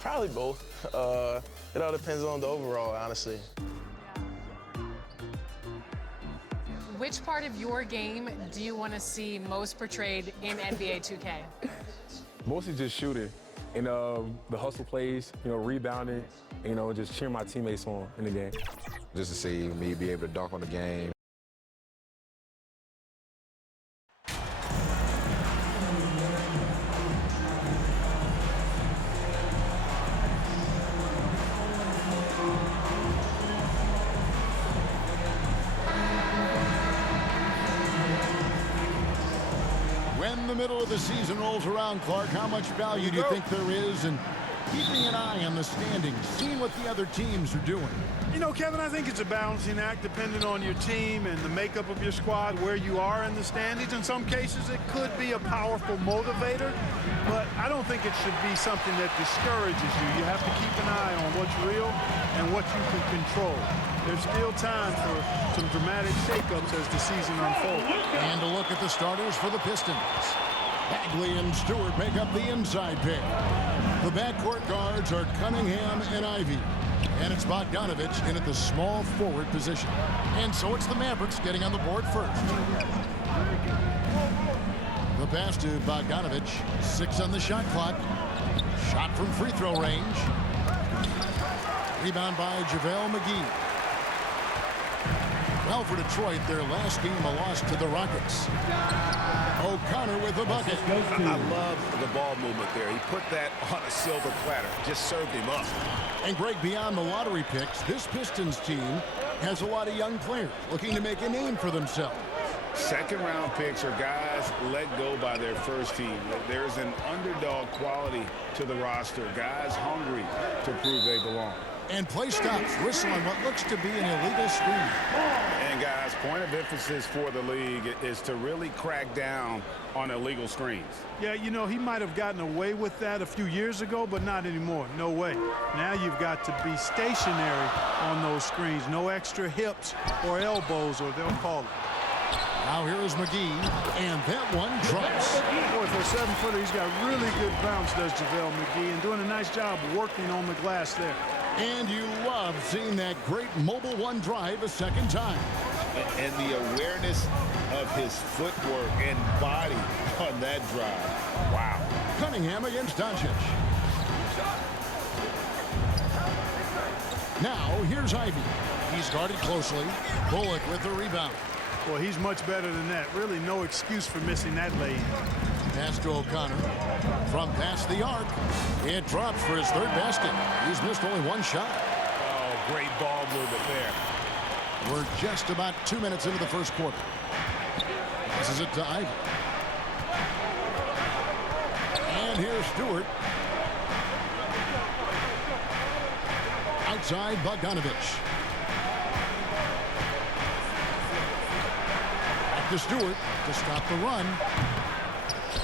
Probably both. It all depends on the overall, honestly. Which part of your game do you want to see most portrayed in NBA 2K? Mostly just shooting and the hustle plays, rebounding, just cheering my teammates on in the game. Just to see me be able to dunk on the game. When the middle of the season rolls around, Clark, how much value do you think there is in keeping an eye on the standings, seeing what the other teams are doing? Kevin, I think it's a balancing act depending on your team and the makeup of your squad, where you are in the standings. In some cases, it could be a powerful motivator, but I don't think it should be something that discourages you. You have to keep an eye on what's real and what you can control. There's still time for some dramatic shakeups as the season unfolds. And a look at the starters for the Pistons. Bagley and Stewart make up the inside pair. The backcourt guards are Cunningham and Ivy. And it's Bogdanovich in at the small forward position. And so it's the Mavericks getting on the board first. The pass to Bogdanovich. 6 on the shot clock. Shot from free throw range. Rebound by JaVale McGee. Well, for Detroit, their last game a loss to the Rockets. O'Connor with the bucket. I love the ball movement there. He put that on a silver platter. Just served him up. And Greg, beyond the lottery picks, this Pistons team has a lot of young players looking to make a name for themselves. Second-round picks are guys let go by their first team. There's an underdog quality to the roster. Guys hungry to prove they belong. And play stops. Whistle on what looks to be an illegal screen. And guys, point of emphasis for the league is to really crack down on illegal screens. Yeah, he might have gotten away with that a few years ago, but not anymore. No way. Now you've got to be stationary on those screens. No extra hips or elbows, or they'll call it. Now here is McGee, and that one drops. Boy, for a 7-footer, he's got really good bounce, does JaVale McGee, and doing a nice job working on the glass there. And you love seeing that great mobile one drive a second time. And the awareness of his footwork and body on that drive. Wow. Cunningham against Doncic. Now here's Ivy. He's guarded closely. Bullock with the rebound. Well, he's much better than that. Really no excuse for missing that lay. Pass to O'Connor. From past the arc. It drops for his third basket. He's missed only one shot. Oh, great ball movement there. We're just about 2 minutes into the first quarter. This is it to Ivy. And here's Stewart. Outside Bogdanovich. Back to Stewart to stop the run.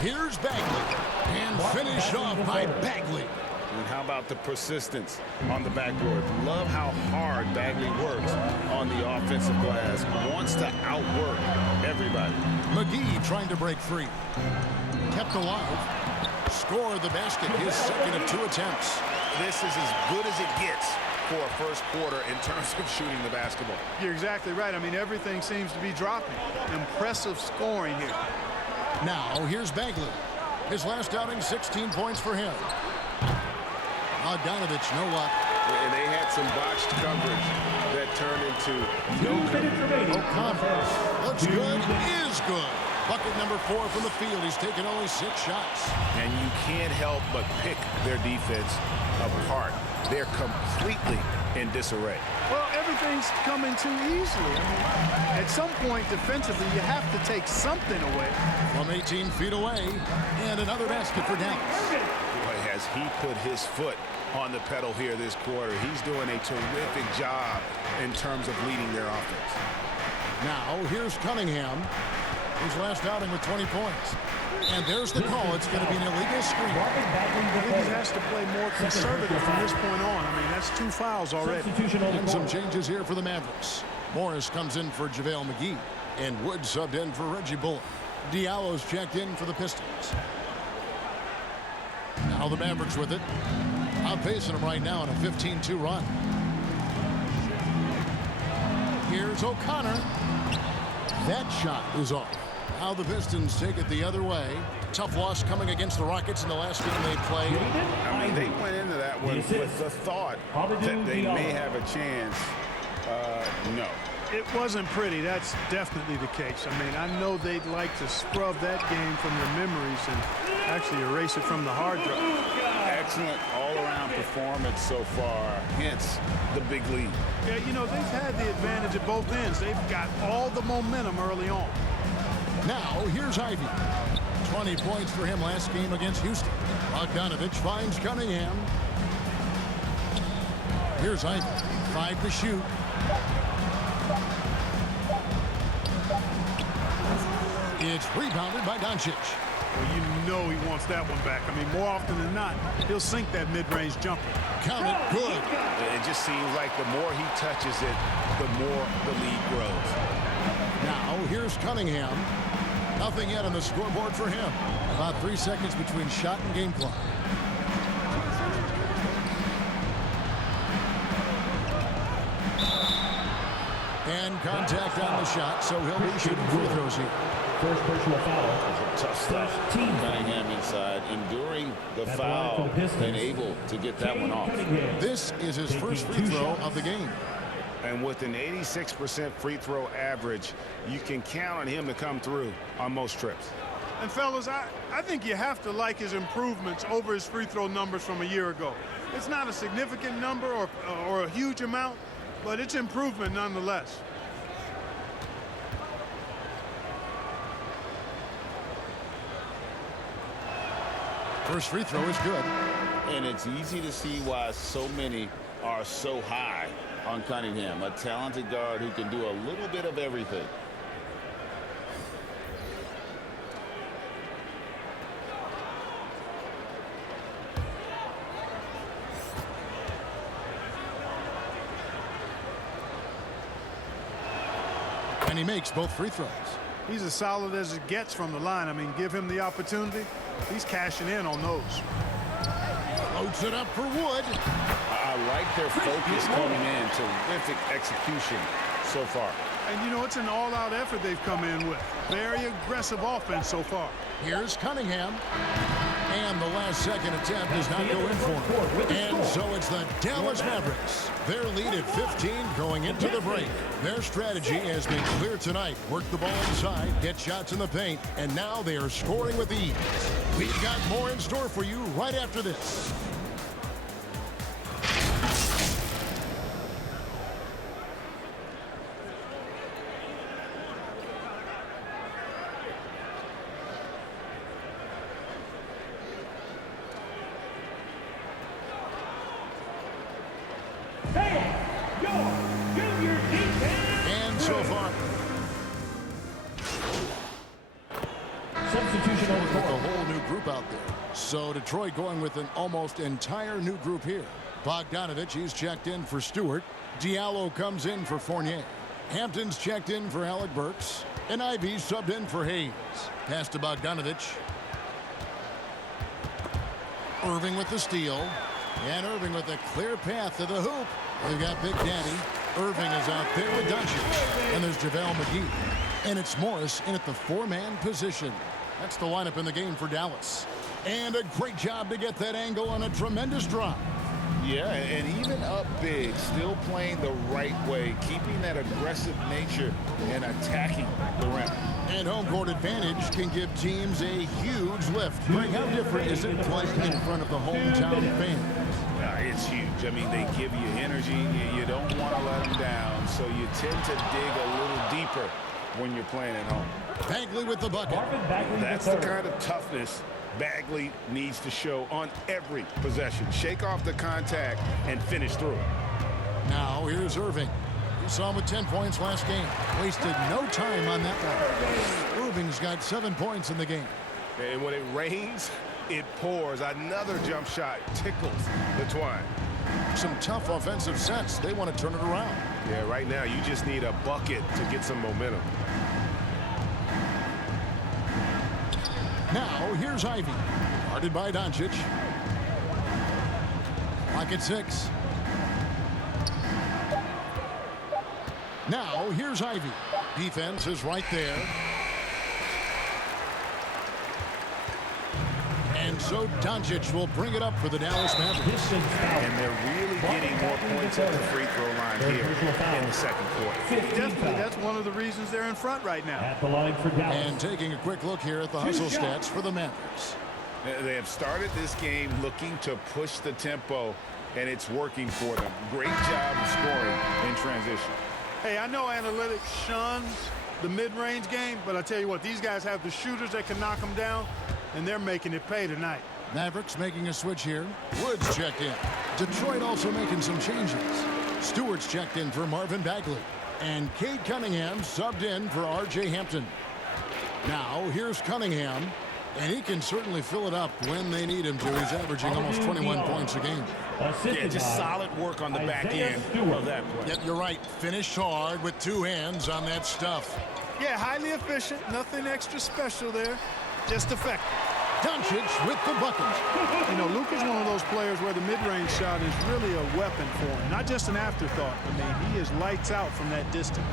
Here's Bagley. And finished off by Bagley. And how about the persistence on the backboard? Love how hard Bagley works on the offensive glass. Wants to outwork everybody. McGee trying to break free. Kept alive. Scored the basket, his second of 2 attempts. This is as good as it gets for a first quarter in terms of shooting the basketball. You're exactly right. I mean, everything seems to be dropping. Impressive scoring here. Now, here's Bagley. His last outing, 16 points for him. Bogdanovich, no luck. And they had some botched coverage that turned into no coverage. O'Connor looks good, is good. Bucket number 4 from the field. He's taken only 6 shots. And you can't help but pick their defense apart. They're completely in disarray. Well, everything's coming too easily. I mean, at some point defensively, you have to take something away. From 18 feet away, and another basket for Dallas. Boy, has he put his foot on the pedal here this quarter. He's doing a terrific job in terms of leading their offense. Now, here's Cunningham. His last outing with 20 points. And there's the call. It's going to be an illegal screen. I think he has to play more conservative from this point on. I mean, that's 2 fouls already. And some changes here for the Mavericks. Morris comes in for JaVale McGee. And Wood subbed in for Reggie Bullock. Diallo's checked in for the Pistons. Now Now the Mavericks with it. Outpacing them right now in a 15-2 run. Here's O'Connor. That shot is off. Now the Pistons take it the other way. Tough loss coming against the Rockets in the last game they played. I mean, they went into that one with the thought that they may have a chance. No. It wasn't pretty. That's definitely the case. I mean, I know they'd like to scrub that game from their memories and actually erase it from the hard drive. Excellent all-around performance so far, hence the big lead. Yeah, you know, they've had the advantage at both ends. They've got all the momentum early on. Now, here's Ivy. 20 points for him last game against Houston. Bogdanovich finds Cunningham. Here's Ivy. 5 to shoot. It's rebounded by Doncic. Well, you know he wants that one back. I mean, more often than not, he'll sink that mid-range jumper. Count it, good. It just seems like the more he touches it, the more the lead grows. Now, here's Cunningham. Nothing yet on the scoreboard for him. About 3 seconds between shot and game clock. And contact on the shot, so he'll be shooting free throws here. First personal foul. Tough stuff. Cunningham inside, enduring the foul, and able to get that one off. This is his first free throw of the game. And with an 86% free throw average, you can count on him to come through on most trips. And fellas, I think you have to like his improvements over his free throw numbers from a year ago. It's not a significant number or a huge amount, but it's improvement nonetheless. First free throw is good. And it's easy to see why so many are so high on Cunningham, a talented guard who can do a little bit of everything. And he makes both free throws. He's as solid as it gets from the line. I mean, give him the opportunity. He's cashing in on those. Floats it up for Wood. I like their focus coming in. Terrific execution so far. And, you know, it's an all-out effort they've come in with. Very aggressive offense so far. Here's Cunningham. And the last second attempt does not go in for him. And so it's the Dallas Mavericks. Their lead at 15 going into the break. Their strategy has been clear tonight. Work the ball inside, get shots in the paint, and now they are scoring with ease. We've got more in store for you right after this. And so far, Substitution over with the whole new group out there. So Detroit going with an almost entire new group here. Bogdanovich, he's checked in for Stewart. Diallo comes in for Fournier. Hampton's checked in for Alec Burks. And Ivy subbed in for Hayes. Pass to Bogdanovich. Irving with the steal. And Irving with a clear path to the hoop. They've got Big Daddy. Irving is out there with Doncic. And there's JaVale McGee. And it's Morris in at the 4-man position. That's the lineup in the game for Dallas. And a great job to get that angle on a tremendous drop. Yeah, and even up big, still playing the right way, keeping that aggressive nature and attacking the rim. And home court advantage can give teams a huge lift. Greg, how different is it playing in front of the hometown fans? It's huge. I mean, they give you energy. You don't want to let them down, so you tend to dig a little deeper when you're playing at home. Bagley with the bucket. That's the kind of toughness Bagley needs to show on every possession. Shake off the contact and finish through it. Now here's Irving. We saw him with 10 points last game. Wasted no time on that one. Irving's got 7 points in the game. And when it rains, it pours. Another jump shot tickles the twine. Some tough offensive sets. They want to turn it around. Yeah, right now you just need a bucket to get some momentum. Now here's Ivy. Guarded by Doncic. Clock at 6. Now, here's Ivy. Defense is right there. And so Doncic will bring it up for the Dallas Mavericks. And they're really getting more points at the free throw line here in the second quarter. Definitely, that's one of the reasons they're in front right now. At the line for Dallas. And taking a quick look here at the hustle stats for the Mavericks. They have started this game looking to push the tempo, and it's working for them. Great job of scoring in transition. Hey, I know analytics shuns the mid-range game, but I tell you what, these guys have the shooters that can knock them down, and they're making it pay tonight. Mavericks making a switch here. Woods checked in. Detroit also making some changes. Stewart's checked in for Marvin Bagley. And Cade Cunningham subbed in for R.J. Hampton. Now, here's Cunningham. And he can certainly fill it up when they need him to. He's averaging almost 21 points a game. Yeah, just solid work on the back end of that play. Yep, you're right. Finished hard with 2 hands on that stuff. Yeah, highly efficient. Nothing extra special there. Just effective. Doncic with the bucket. You know, Luke is one of those players where the mid-range shot is really a weapon for him. Not just an afterthought. I mean, he is lights out from that distance.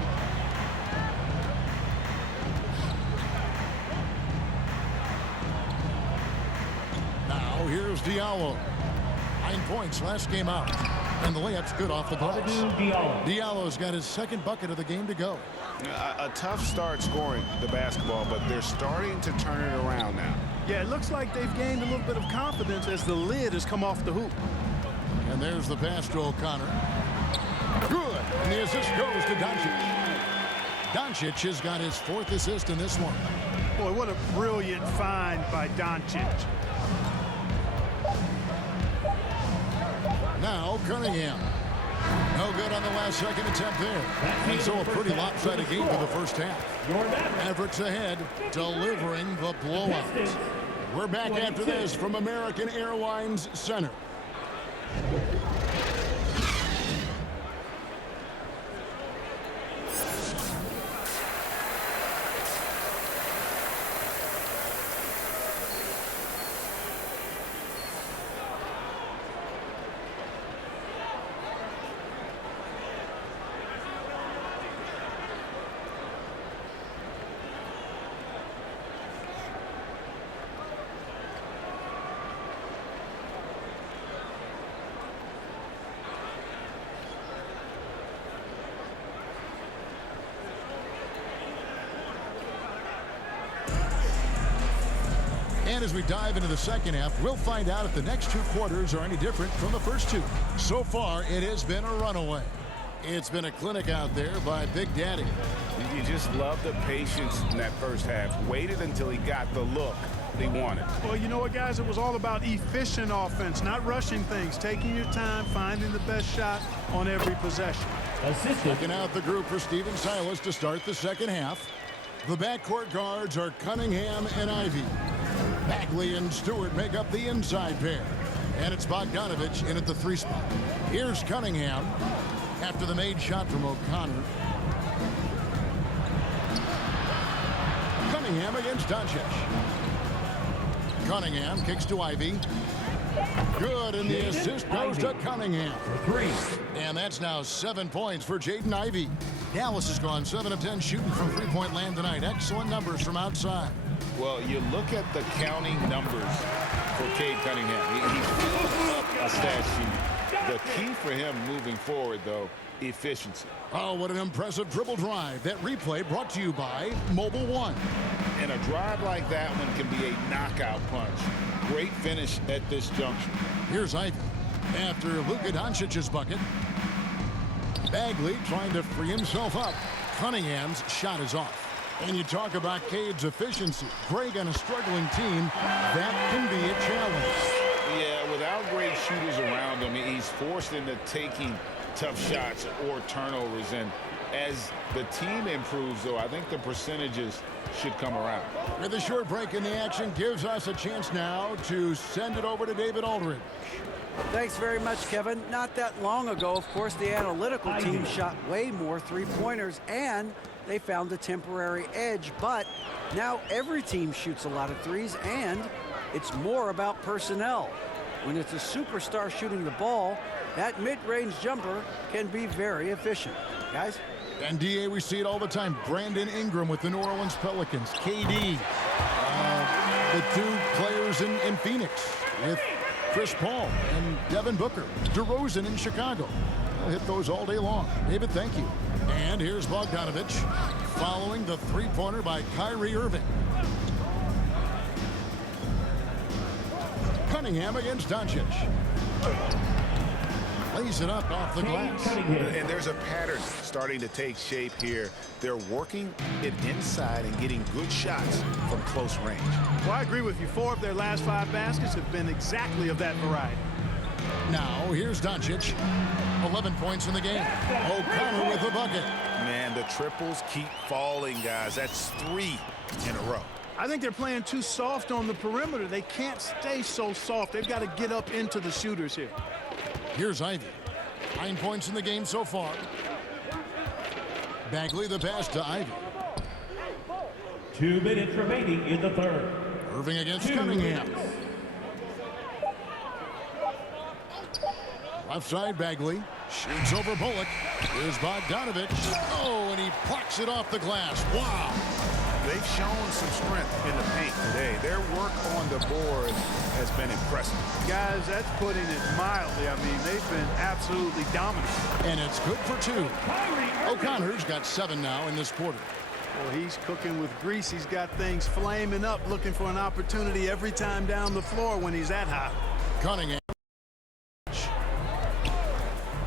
Now, here's Diallo. 9 points last game out. And the layup's good off the glass. Diallo's got his second bucket of the game to go. A tough start scoring the basketball, but they're starting to turn it around now. Yeah, it looks like they've gained a little bit of confidence as the lid has come off the hoop. And there's the pass to O'Connor. Good. And the assist goes to Doncic. Doncic has got his 4th assist in this one. Boy, what a brilliant find by Doncic. Now Cunningham. No good on the last second attempt there. And so a pretty lopsided game for the first half. Mavericks ahead, delivering the blowout. We're back after this from American Airlines Center. And as we dive into the second half, we'll find out if the next 2 quarters are any different from the first 2. So far, it has been a runaway. It's been a clinic out there by Big Daddy. You just love the patience in that first half. Waited until he got the look they wanted. Well, you know what, guys? It was all about efficient offense, not rushing things, taking your time, finding the best shot on every possession. Checking out the group for Steven Silas to start the second half. The backcourt guards are Cunningham and Ivy. Bagley and Stewart make up the inside pair. And it's Bogdanovich in at the 3 spot. Here's Cunningham after the made shot from O'Connor. Cunningham against Doncic. Cunningham kicks to Ivy. Good, and the assist goes to Cunningham. 3. And that's now 7 points for Jaden Ivey. Dallas has gone 7 of 10 shooting from 3-point land tonight. Excellent numbers from outside. Well, you look at the counting numbers for Cade Cunningham. He's filled up a stat sheet. The key for him moving forward, though, efficiency. Oh, what an impressive dribble drive. That replay brought to you by Mobile One. And a drive like that one can be a knockout punch. Great finish at this juncture. Here's Ivy after Luka Doncic's bucket. Bagley trying to free himself up. Cunningham's shot is off. And you talk about Cade's efficiency. Greg on a struggling team, that can be a challenge. Yeah, without great shooters around him, he's forced into taking tough shots or turnovers. And as the team improves, though, I think the percentages should come around. With a short break in the action, gives us a chance now to send it over to David Aldridge. Thanks very much, Kevin. Not that long ago, of course, the analytical team shot way more 3-pointers, and they found a temporary edge. But now every team shoots a lot of threes, and it's more about personnel. When it's a superstar shooting the ball, that mid-range jumper can be very efficient. Guys? And DA, we see it all the time. Brandon Ingram with the New Orleans Pelicans. KD, the two players in Phoenix with Chris Paul and Devin Booker. DeRozan in Chicago. I'll hit those all day long. David, thank you. And here's Bogdanovich following the three-pointer by Kyrie Irving. Cunningham against Doncic. Lays it up off the glass. And there's a pattern starting to take shape here. They're working it inside and getting good shots from close range. Well, I agree with you. 4 of their last 5 baskets have been exactly of that variety. Now, here's Doncic. 11 points in the game. O'Connor with the bucket. Man, the triples keep falling, guys. That's 3 in a row. I think they're playing too soft on the perimeter. They can't stay so soft. They've got to get up into the shooters here. Here's Ivy. 9 points in the game so far. Bagley the pass to Ivy. 2 minutes remaining in the third. Irving against Cunningham. Left side Bagley. Shoots over Bullock. Here's Bogdanovich. Oh, and he plucks it off the glass. Wow. They've shown some strength in the paint today. Their work on the board has been impressive. Guys, that's putting it mildly. I mean, they've been absolutely dominant. And it's good for 2. O'Connor's got 7 now in this quarter. Well, he's cooking with grease. He's got things flaming up, looking for an opportunity every time down the floor when he's that hot. Cunningham.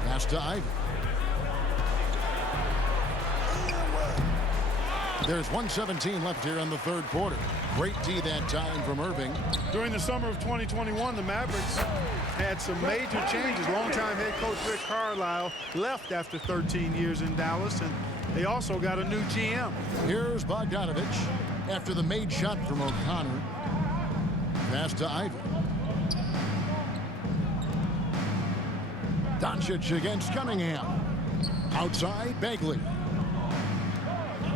Pass to Ivy. There's 1:17 left here in the third quarter. Great D that time from Irving. During the summer of 2021, the Mavericks had some major changes. Longtime head coach Rick Carlisle left after 13 years in Dallas, and they also got a new GM. Here's Bogdanovich after the made shot from O'Connor. Pass to Ivy. Doncic against Cunningham. Outside, Bagley.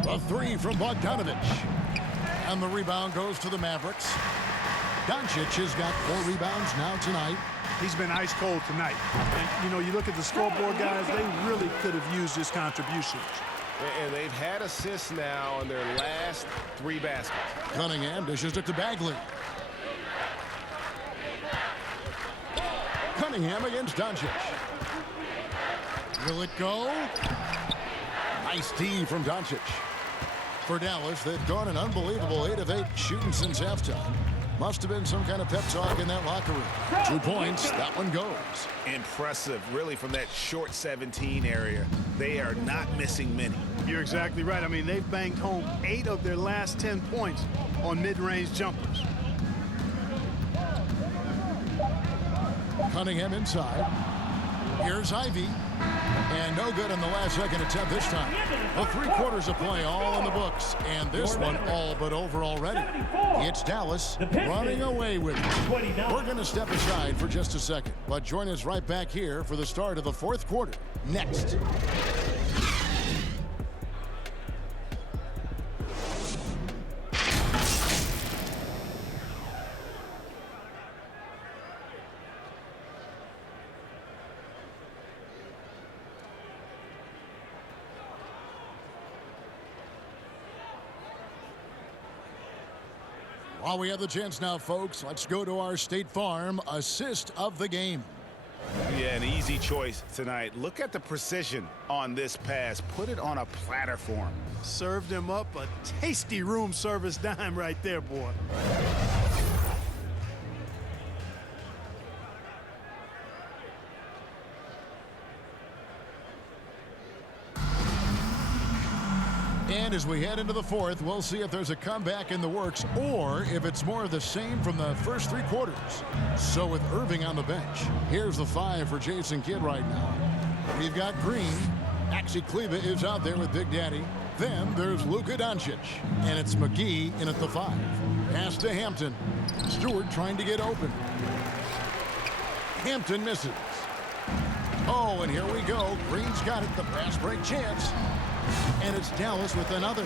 A 3 from Bogdanovich. And the rebound goes to the Mavericks. Doncic has got 4 rebounds now tonight. He's been ice cold tonight. And, you know, you look at the scoreboard, guys, they really could have used his contributions. And they've had assists now on their last 3 baskets. Cunningham dishes it to Bagley. Cunningham against Doncic. Will it go? Nice D from Doncic. For Dallas, they've gone an unbelievable 8 of 8 shooting since halftime. Must have been some kind of pep talk in that locker room. 2 points, that one goes. Impressive, really, from that short 17 area. They are not missing many. You're exactly right. I mean, they've banged home 8 of their last 10 points on mid-range jumpers. Cunningham inside. Here's Ivy. And no good in the last second attempt this time. The 3 quarters of play all in the books. And this one all but over already. It's Dallas running away with it. We're going to step aside for just a second. But join us right back here for the start of the 4th quarter. Next. While we have the chance now, folks, let's go to our State Farm assist of the game. Yeah, an easy choice tonight. Look at the precision on this pass. Put it on a platter for him. Served him up a tasty room service dime right there, boy. And as we head into the 4th, we'll see if there's a comeback in the works or if it's more of the same from the first 3 quarters. So with Irving on the bench, here's the 5 for Jason Kidd right now. We've got Green. Maxi Kleba is out there with Big Daddy. Then there's Luka Doncic. And it's McGee in at the 5. Pass to Hampton. Stewart trying to get open. Hampton misses. Oh, and here we go. Green's got it. The fast break chance. And it's Dallas with another.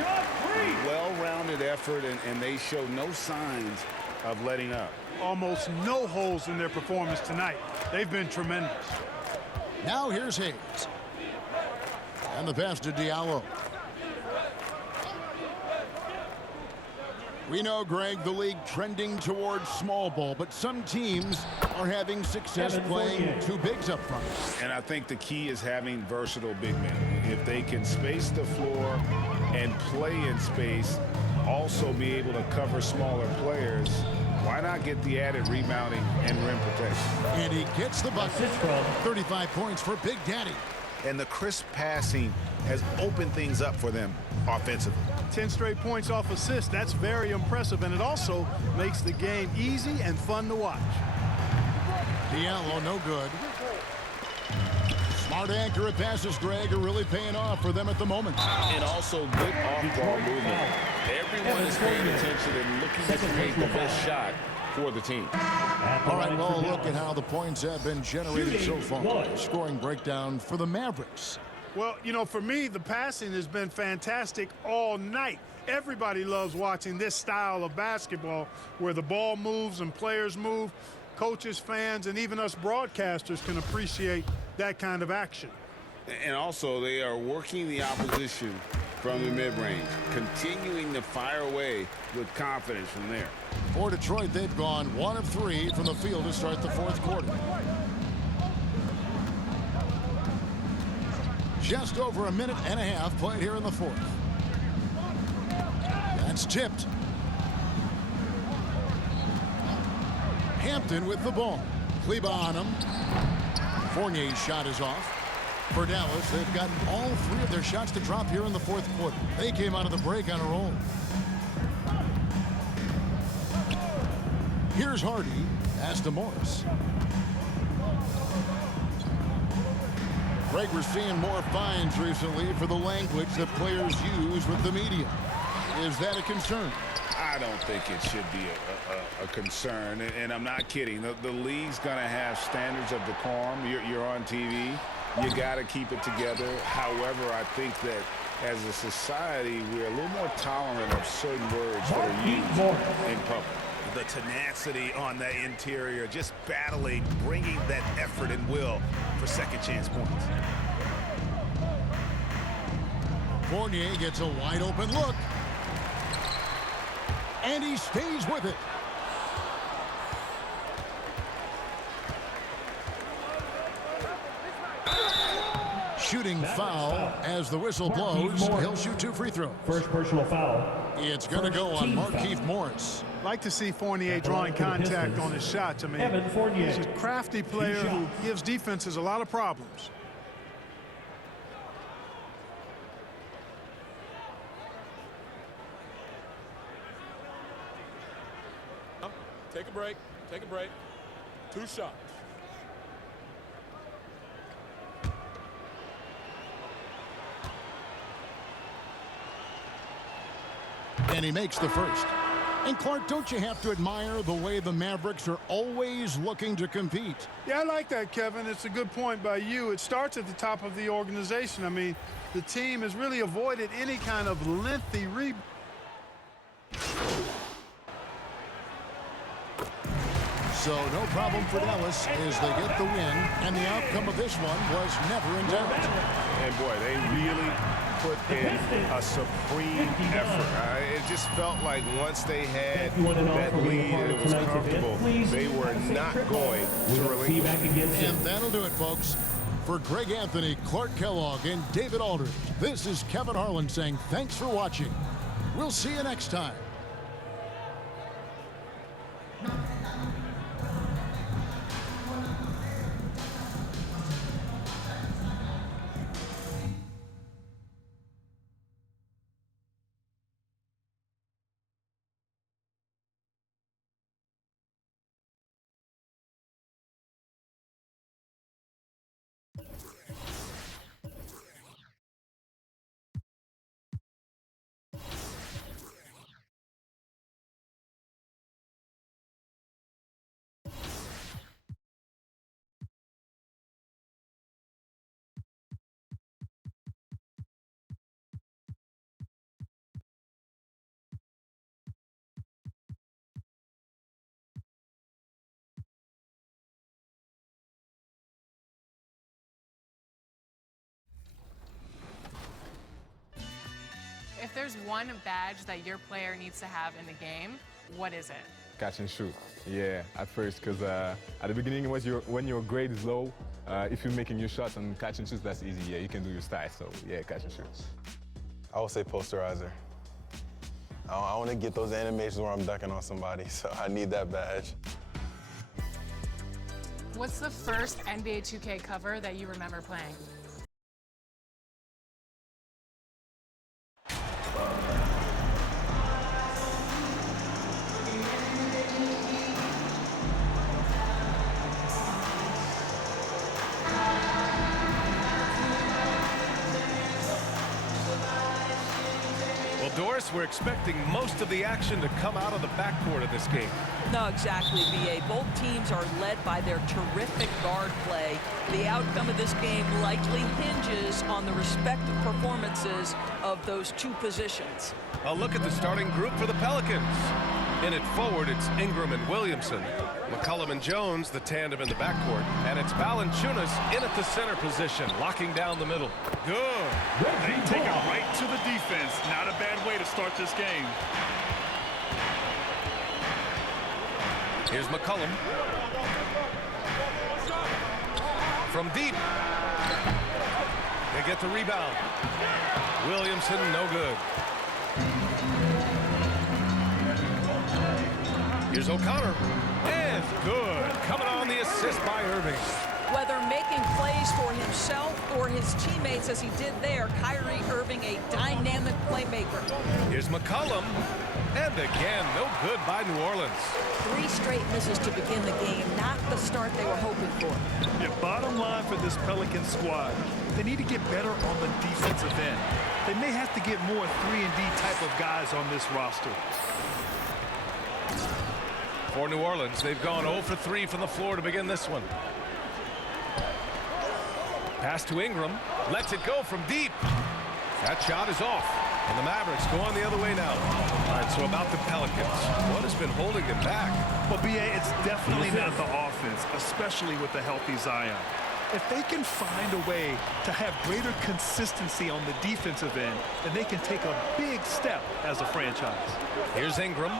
Well-rounded effort, and they show no signs of letting up. almost no holes in their performance tonight. They've been tremendous. Now here's Hayes. And the pass to Diallo. We know, Greg, the league trending towards small ball, but some teams are having success playing two bigs up front. And I think the key is having versatile big men. If they can space the floor and play in space, also be able to cover smaller players, why not get the added rebounding and rim protection? And he gets the bucket. 35 points for Big Daddy. And the crisp passing has opened things up for them offensively. 10 straight points off assists. That's very impressive, and it also makes the game easy and fun to watch. Diallo, no good. Smart accurate passes, Greg, are really paying off for them at the moment. And also good off-ball movement. Everyone is paying attention and looking to create the best shot for the team. All right, well, look at how the points have been generated so far. Scoring breakdown for the Mavericks. Well, you know, for me, the passing has been fantastic all night. Everybody loves watching this style of basketball where the ball moves and players move. Coaches, fans, and even us broadcasters can appreciate that kind of action. And also, they are working the opposition from the mid-range, continuing to fire away with confidence from there. For Detroit, they've gone 1 of 3 from the field to start the fourth quarter. Just over a minute and a half played here in the fourth. That's tipped. Hampton with the ball. Kleba on him. Fournier's shot is off. For Dallas, they've gotten all 3 of their shots to drop here in the fourth quarter. They came out of the break on a roll. Here's Hardy. Pass to Morris. Greg, we're seeing more fines recently for the language that players use with the media. Is that a concern? I don't think it should be a concern, and I'm not kidding. The league's going to have standards of decorum. You're on TV. You got to keep it together. However, I think that as a society, we're a little more tolerant of certain words that are used in public. The tenacity on the interior, just battling, bringing that effort and will for second chance points. Fournier gets a wide open look. And he stays with it. Shooting foul as the whistle blows. He'll shoot 2 free throws. First personal foul. It's going to go on Markieff Morris. Like to see Fournier drawing contact on his shots. I mean, he's a crafty player who gives defenses a lot of problems. Take a break. Take a break. 2 shots. And he makes the first. And Clark, don't you have to admire the way the Mavericks are always looking to compete? Yeah, I like that, Kevin. It's a good point by you. It starts at the top of the organization. I mean, the team has really avoided any kind of lengthy rebound. So no problem for Dallas as they get the win, and the outcome of this one was never in doubt. And boy, they really put in a supreme effort. It just felt like once they had that lead and it was comfortable, they were not going to relinquish. And that'll do it, folks. For Greg Anthony, Clark Kellogg, and David Aldridge, this is Kevin Harlan saying thanks for watching. We'll see you next time. one badge that your player needs to have in the game, what is it? Catch and shoot. Yeah, at first, because at the beginning, when your grade is low, if you're making your shots and catch and shoots, that's easy. Yeah, you can do your style. So yeah, catch and shoot. I would say posterizer. I want to get those animations where I'm dunking on somebody, so I need that badge. What's the first NBA 2K cover that you remember playing? Doris, we're expecting most of the action to come out of the backcourt of this game. No, exactly, B.A. Both teams are led by their terrific guard play. The outcome of this game likely hinges on the respective performances of those two positions. A look at the starting group for the Pelicans. In it forward, it's Ingram and Williamson. McCollum and Jones, the tandem in the backcourt. And it's Valanciunas in at the center position, locking down the middle. Good. They take it right to the defense. Not a bad way to start this game. Here's McCollum. From deep. They get the rebound. Williamson, no good. Here's O'Connor. And good. Coming on the assist by Irving. Whether making plays for himself or his teammates as he did there, Kyrie Irving, a dynamic playmaker. Here's McCollum. And again, no good by New Orleans. 3 straight misses to begin the game, not the start they were hoping for. Yeah, bottom line for this Pelican squad, they need to get better on the defensive end. They may have to get more 3-and-D type of guys on this roster. For New Orleans, they've gone 0 for 3 from the floor to begin this one. Pass to Ingram. Lets it go from deep. That shot is off. And the Mavericks go on the other way now. All right, so about the Pelicans. What has been holding them back? Well, B.A., it's definitely not the offense, especially with the healthy Zion. If they can find a way to have greater consistency on the defensive end, then they can take a big step as a franchise. Here's Ingram.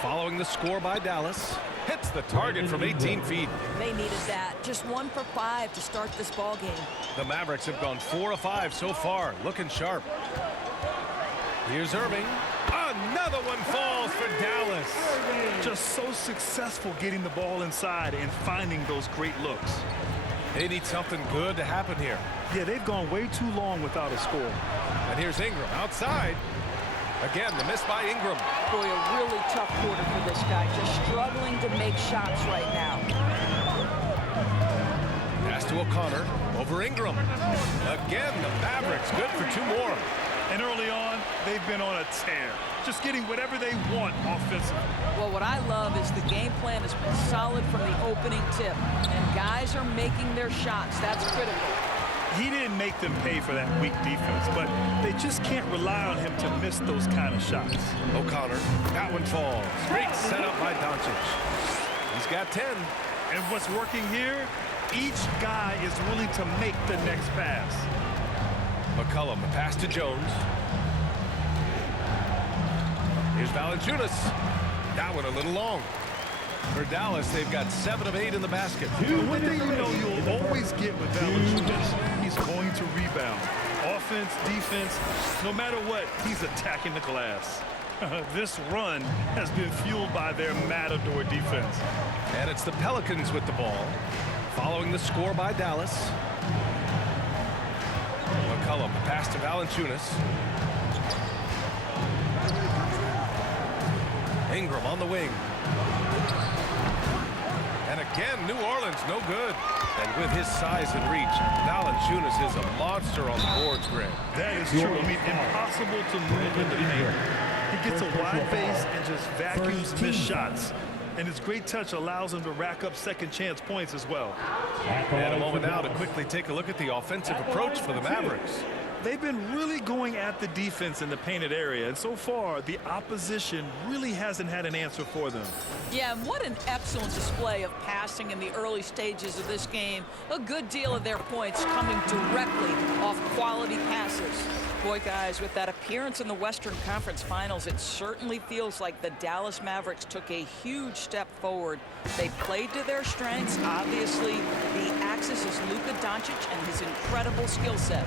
Following the score by Dallas. Hits the target from 18 feet. They needed that. Just 1 for 5 to start this ball game. The Mavericks have gone 4 of 5 so far. Looking sharp. Here's Irving. Another one falls for Dallas. Just so successful getting the ball inside and finding those great looks. They need something good to happen here. Yeah, they've gone way too long without a score. And here's Ingram outside. Again, the miss by Ingram. Boy, a really tough quarter for this guy. Just struggling to make shots right now. Pass to O'Connor. Over Ingram. Again, the Mavericks good for 2 more. And early on, they've been on a tear. Just getting whatever they want offensively. Well, what I love is the game plan has been solid from the opening tip. And guys are making their shots. That's critical. He didn't make them pay for that weak defense, but they just can't rely on him to miss those kind of shots. O'Connor, that one falls. Great setup by Doncic. He's got 10. And what's working here, each guy is willing to make the next pass. McCollum, the pass to Jones. Here's Valanciunas. That one a little long. For Dallas, they've got 7 of 8 in the basket. One thing you know you'll always get with Valanciunas, he's going to rebound. Offense, defense, no matter what, he's attacking the glass. This run has been fueled by their matador defense. And it's the Pelicans with the ball. Following the score by Dallas. McCollum, the pass to Valanciunas. Ingram on the wing. And again, New Orleans, no good. And with his size and reach, Valanciunas is a monster on the boards, Grant. That is true. I mean, impossible to move in the paint. He gets a wide base and just vacuums missed shots. And his great touch allows him to rack up second chance points as well. And a moment now to quickly take a look at the offensive approach for the Mavericks. They've been really going at the defense in the painted area, and so far the opposition really hasn't had an answer for them. Yeah, and what an excellent display of passing in the early stages of this game. A good deal of their points coming directly off quality passes. Boy, guys, with that appearance in the Western Conference Finals, it certainly feels like the Dallas Mavericks took a huge step forward. They played to their strengths. Obviously, the axis is Luka Doncic and his incredible skill set.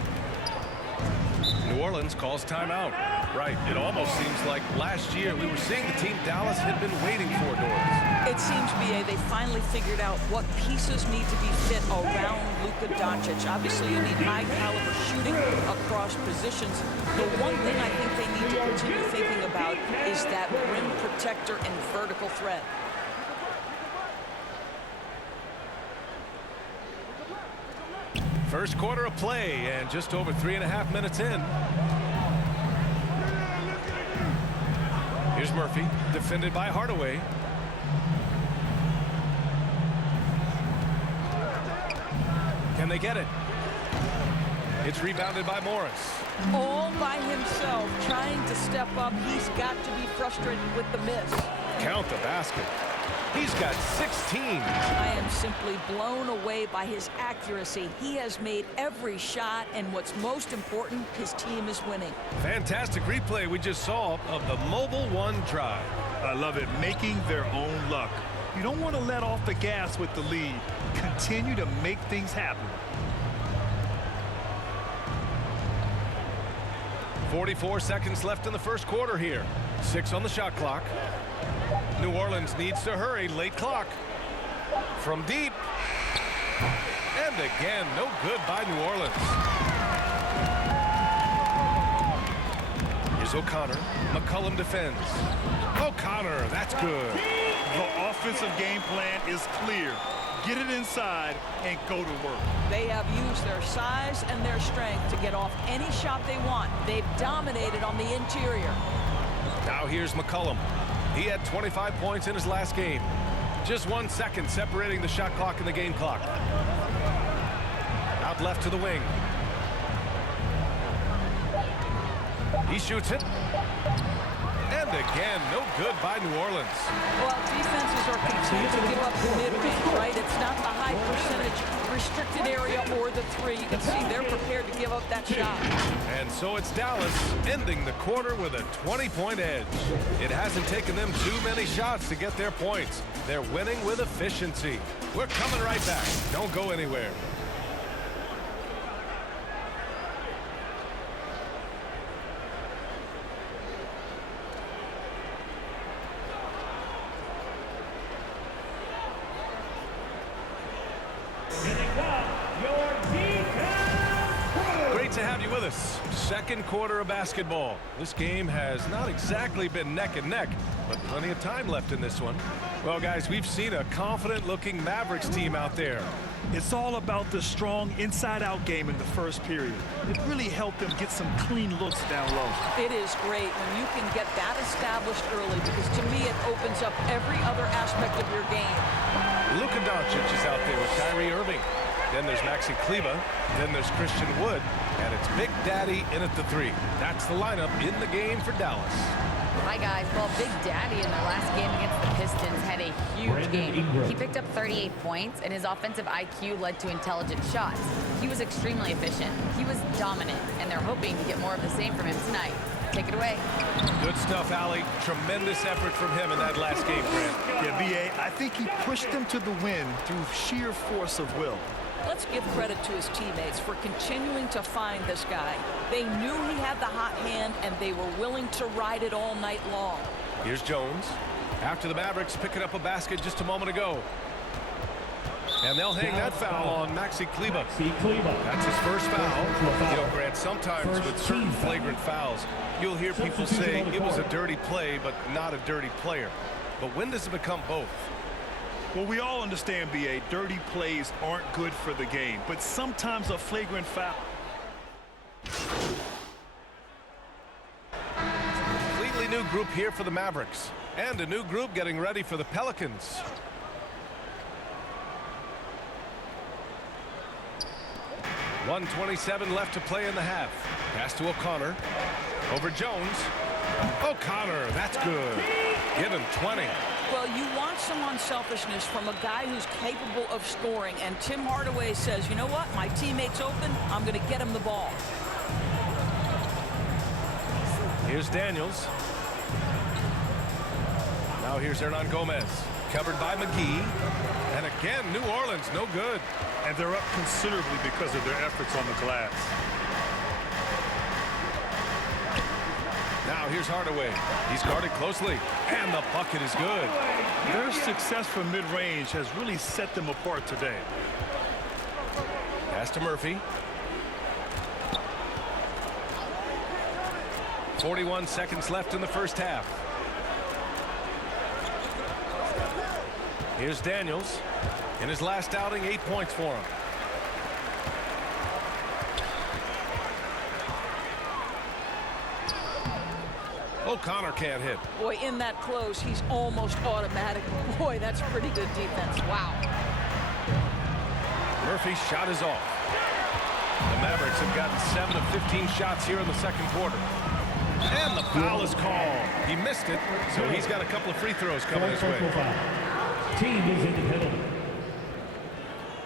New Orleans calls timeout. Right, it almost seems like last year we were seeing the team Dallas had been waiting for, Doris. It seems, B.A., they finally figured out what pieces need to be fit around Luka Doncic. Obviously, you need high-caliber shooting across positions. The one thing I think they need to continue thinking about is that rim protector and vertical threat. First quarter of play, and just over 3.5 minutes in. Here's Murphy, defended by Hardaway. Can they get it? It's rebounded by Morris. All by himself, trying to step up. He's got to be frustrated with the miss. Count the basket. He's got 16. I am simply blown away by his accuracy. He has made every shot, and what's most important, his team is winning. Fantastic replay we just saw of the Mobile One drive. I love it, making their own luck. You don't want to let off the gas with the lead. Continue to make things happen. 44 seconds left in the first quarter here. 6 on the shot clock. New Orleans needs to hurry. Late clock. From deep. And again, no good by New Orleans. Here's O'Connor. McCollum defends. O'Connor, that's good. The offensive game plan is clear. Get it inside and go to work. They have used their size and their strength to get off any shot they want. They've dominated on the interior. Now here's McCollum. He had 25 points in his last game. Just 1 second separating the shot clock and the game clock. Out left to the wing. He shoots it. And again, no good by New Orleans. Well, defenses are continuing to give up the mid-range, right? It's not the high percentage restricted area or the three. You can see they're prepared to give up that shot. And so it's Dallas ending the quarter with a 20-point edge. It hasn't taken them too many shots to get their points. They're winning with efficiency. We're coming right back. Don't go anywhere. Great to have you with us. Second quarter of basketball. This game has not exactly been neck and neck, but plenty of time left in this one. Well, guys, we've seen a confident-looking Mavericks team out there. It's all about the strong inside-out game in the first period. It really helped them get some clean looks down low. It is great when you can get that established early, because to me it opens up every other aspect of your game. Luka Doncic is out there with Kyrie Irving. Then there's Maxi Kleber. Then there's Christian Wood. And it's Big Daddy in at the 3. That's the lineup in the game for Dallas. Hi, guys. Well, Big Daddy in the last game against the Pistons had a huge game. He picked up 38 points, and his offensive IQ led to intelligent shots. He was extremely efficient. He was dominant, and they're hoping to get more of the same from him tonight. Take it away. Good stuff, Allie. Tremendous effort from him in that last game, Grant. Yeah, B.A., I think he pushed them to the win through sheer force of will. Let's give credit to his teammates for continuing to find this guy. They knew he had the hot hand, and they were willing to ride it all night long. Here's Jones. After the Mavericks picking up a basket just a moment ago. And they'll hang that foul on Maxi Kleber. That's his first foul. You know, Grant, sometimes with certain flagrant fouls, you'll hear people say it was a dirty play, but not a dirty player. But when does it become both? Well, we all understand, B.A., dirty plays aren't good for the game, but sometimes a flagrant foul. Completely new group here for the Mavericks, and a new group getting ready for the Pelicans. .127 left to play in the half. Pass to O'Connor. Over Jones. O'Connor, that's good. Give him 20. Well, you want some unselfishness from a guy who's capable of scoring, and Tim Hardaway says, you know what, my teammate's open, I'm going to get him the ball. Here's Daniels. Now here's Hernan Gomez. Covered by McGee. And again, New Orleans, no good. And they're up considerably because of their efforts on the glass. Now here's Hardaway. He's guarded closely. And the bucket is good. Their success from mid-range has really set them apart today. Pass to Murphy. 41 seconds left in the first half. Here's Daniels. In his last outing, 8 points for him. O'Connor can't hit. Boy, in that close, he's almost automatic. Boy, that's pretty good defense. Wow. Murphy's shot is off. The Mavericks have gotten 7 of 15 shots here in the second quarter. And the foul is called. He missed it, so he's got a couple of free throws coming his way. Team is in the penalty.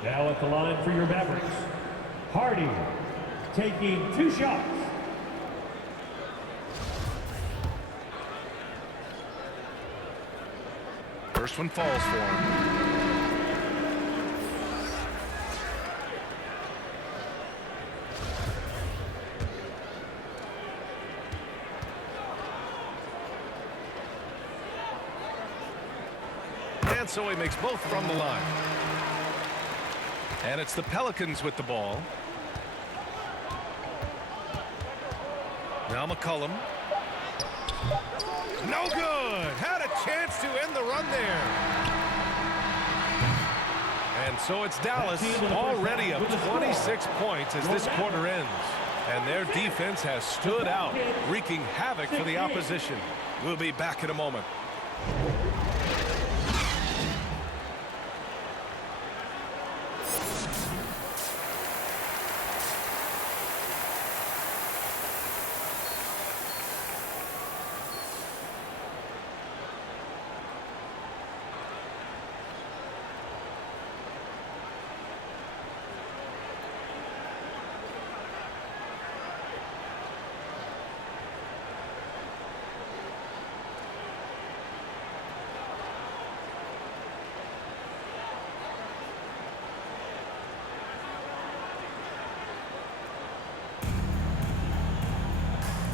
Now at the line for your Mavericks, Hardy taking 2 shots. First one falls for him. And so he makes both from the line. And it's the Pelicans with the ball. Now McCollum. No good. Had a chance to end the run there. And so it's Dallas already up 26 points as this quarter ends. And their defense has stood out, wreaking havoc for the opposition. We'll be back in a moment.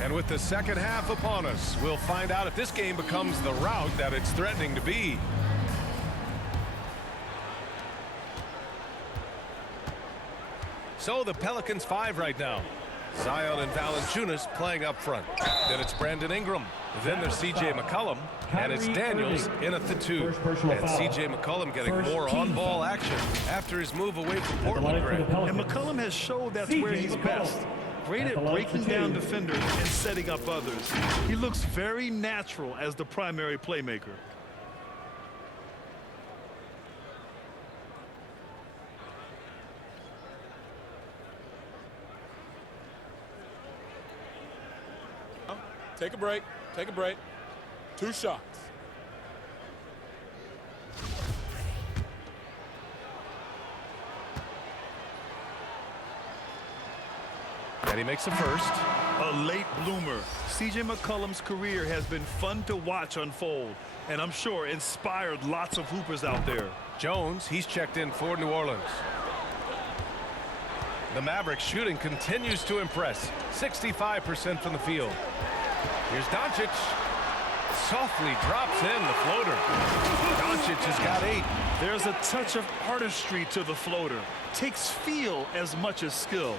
And with the second half upon us, we'll find out if this game becomes the rout that it's threatening to be. So the Pelicans 5 right now. Zion and Valanciunas playing up front. Then it's Brandon Ingram. Then there's C.J. McCollum. And it's Daniels in at the 2. And C.J. McCollum getting more on-ball action after his move away from Portland. And McCollum has showed that's where he's best. Great at breaking down defenders and setting up others. He looks very natural as the primary playmaker. Take a break. Take a break. 2 shots. And he makes the first. A late bloomer. C.J. McCollum's career has been fun to watch unfold, and I'm sure inspired lots of hoopers out there. Jones, he's checked in for New Orleans. The Mavericks shooting continues to impress. 65% from the field. Here's Doncic. Softly drops in the floater. Doncic has got 8. There's a touch of artistry to the floater. Takes feel as much as skill.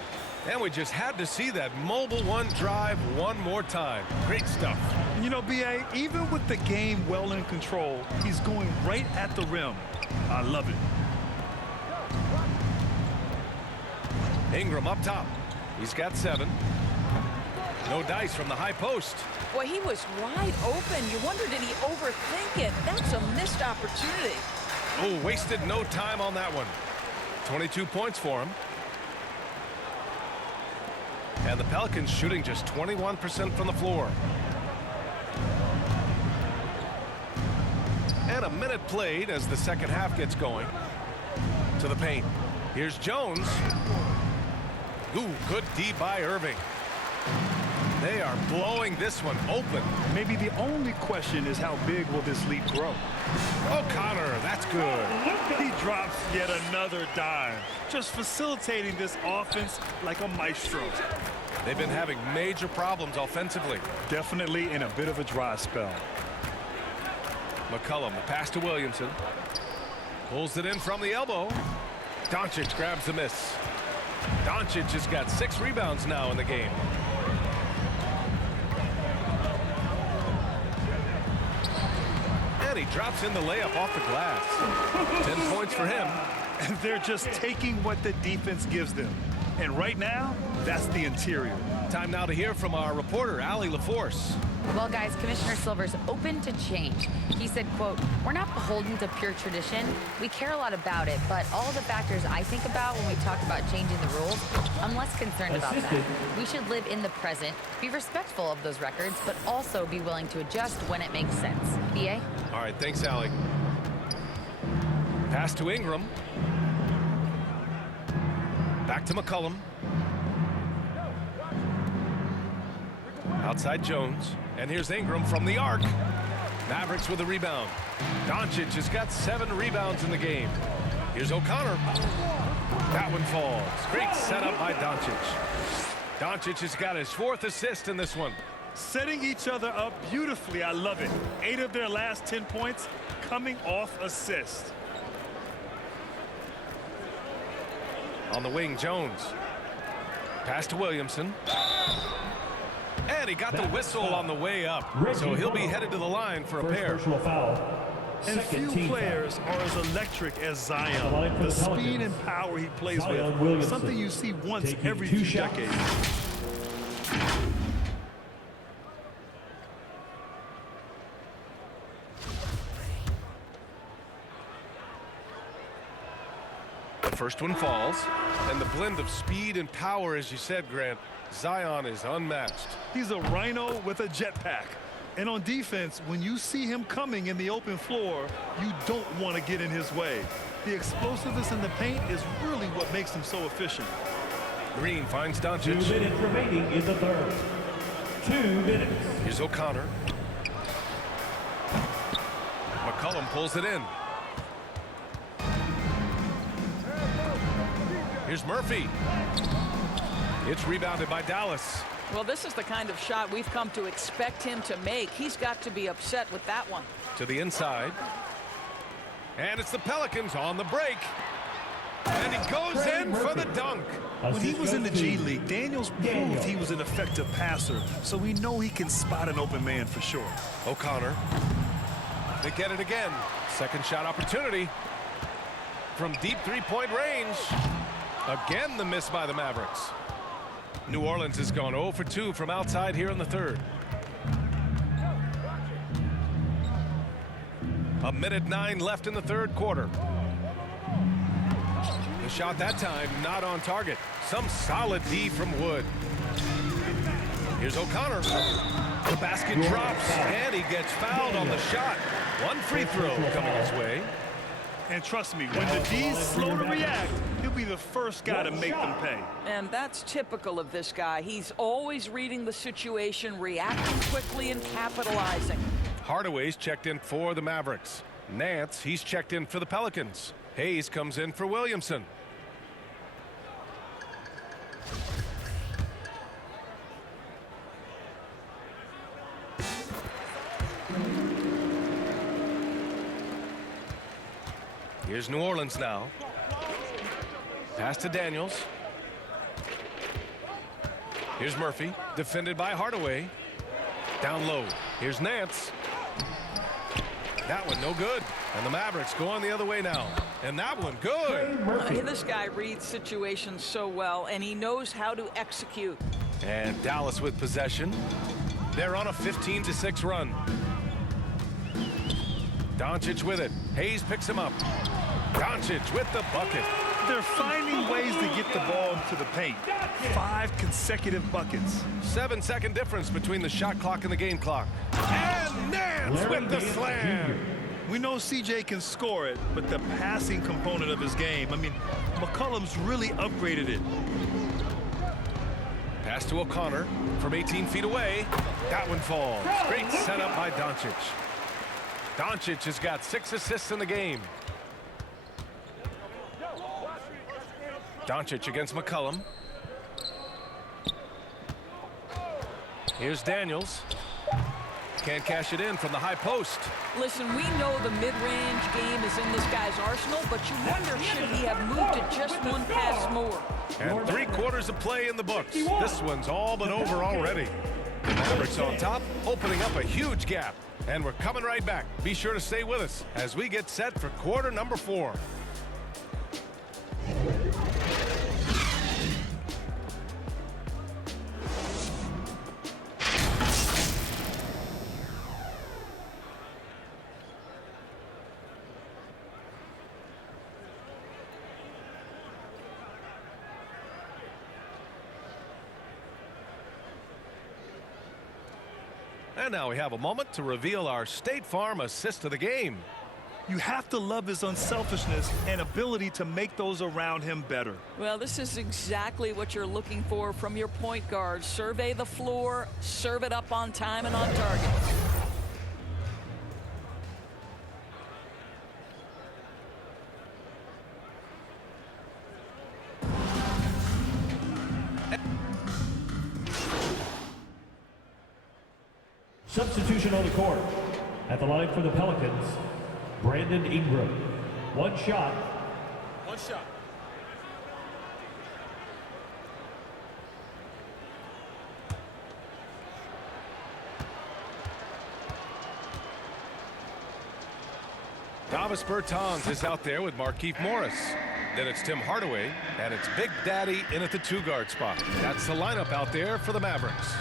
And we just had to see that mobile one drive one more time. Great stuff. You know, B.A., even with the game well in control, he's going right at the rim. I love it. Ingram up top. He's got 7. No dice from the high post. Boy, he was wide open. You wonder, did he overthink it? That's a missed opportunity. Oh, wasted no time on that one. 22 points for him. And the Pelicans shooting just 21% from the floor. And a minute played as the second half gets going. To the paint. Here's Jones. Ooh, good D by Irving. They are blowing this one open. Maybe the only question is how big will this lead grow? O'Connor, that's good. He drops yet another dime, just facilitating this offense like a maestro. They've been having major problems offensively. Definitely in a bit of a dry spell. McCollum, the pass to Williamson. Pulls it in from the elbow. Doncic grabs the miss. Doncic has got 6 rebounds now in the game. And he drops in the layup off the glass. 10 points for him. And they're just taking what the defense gives them. And right now, that's the interior. Time now to hear from our reporter, Allie LaForce. Well, guys, Commissioner Silver's open to change. He said, quote, "We're not beholden to pure tradition. We care a lot about it, but all the factors I think about when we talk about changing the rules, I'm less concerned about that. We should live in the present, be respectful of those records, but also be willing to adjust when it makes sense." BA? All right, thanks, Allie. Pass to Ingram. Back to McCollum. Outside Jones. And here's Ingram from the arc. Mavericks with a rebound. Doncic has got 7 rebounds in the game. Here's O'Connor. That one falls. Great setup by Doncic. Doncic has got his 4th assist in this one. Setting each other up beautifully. I love it. 8 of their last 10 points coming off assist. On the wing, Jones. Pass to Williamson. And he got the whistle on the way up. So he'll be headed to the line for a pair. And few players are as electric as Zion. The speed and power he plays with, something you see once every few decades. The first one falls. And the blend of speed and power, as you said, Grant, Zion is unmatched. He's a rhino with a jetpack. And on defense, when you see him coming in the open floor, you don't want to get in his way. The explosiveness in the paint is really what makes him so efficient. Green finds Doncic. 2 minutes remaining in the third. 2 minutes. Here's O'Connor. McCollum pulls it in. Here's Murphy. It's rebounded by Dallas. Well, this is the kind of shot we've come to expect him to make. He's got to be upset with that one. To the inside. And it's the Pelicans on the break. And he goes in for the dunk. When he was in the G League, Daniels proved he was an effective passer, so we know he can spot an open man for sure. O'Connor. They get it again. Second shot opportunity. From deep 3-point range. Again, the miss by the Mavericks. New Orleans has gone 0 for 2 from outside here in the third. 1:09 left in the third quarter. The shot that time not on target. Some solid D from Wood. Here's O'Connor. The basket drops and he gets fouled on the shot. One free throw coming his way. And trust me, when the D's slow to react, he'll be the first guy to make them pay. And that's typical of this guy. He's always reading the situation, reacting quickly and capitalizing. Hardaway's checked in for the Mavericks. Nance, he's checked in for the Pelicans. Hayes comes in for Williamson. Here's New Orleans now. Pass to Daniels. Here's Murphy, defended by Hardaway. Down low. Here's Nance. That one no good. And the Mavericks go on the other way now. And that one good. This guy reads situations so well, and he knows how to execute. And Dallas with possession. They're on a 15-6 run. Doncic with it. Hayes picks him up. Doncic with the bucket. They're finding ways to get the ball into the paint. 5 consecutive buckets. 7-second difference between the shot clock and the game clock. And Nance with the slam. We know CJ can score it, but the passing component of his game, I mean, McCollum's really upgraded it. Pass to O'Connor from 18 feet away. That one falls. Great setup by Doncic. Doncic has got 6 assists in the game. Doncic against McCollum. Here's Daniels. Can't cash it in from the high post. Listen, we know the mid-range game is in this guy's arsenal, but you wonder should he have moved it just one pass more. And 3/4 of play in the books. This one's all but over already. The Mavericks on top, opening up a huge gap. And we're coming right back. Be sure to stay with us as we get set for quarter number 4. And now we have a moment to reveal our State Farm assist of the game. You have to love his unselfishness and ability to make those around him better. Well, this is exactly what you're looking for from your point guard. Survey the floor, serve it up on time and on target. Substitution on the court. At the line for the Pelicans, Brandon Ingram. One shot. One shot. Davis Bertans is out there with Markieff Morris. Then it's Tim Hardaway, and it's Big Daddy in at the 2-guard spot. That's the lineup out there for the Mavericks.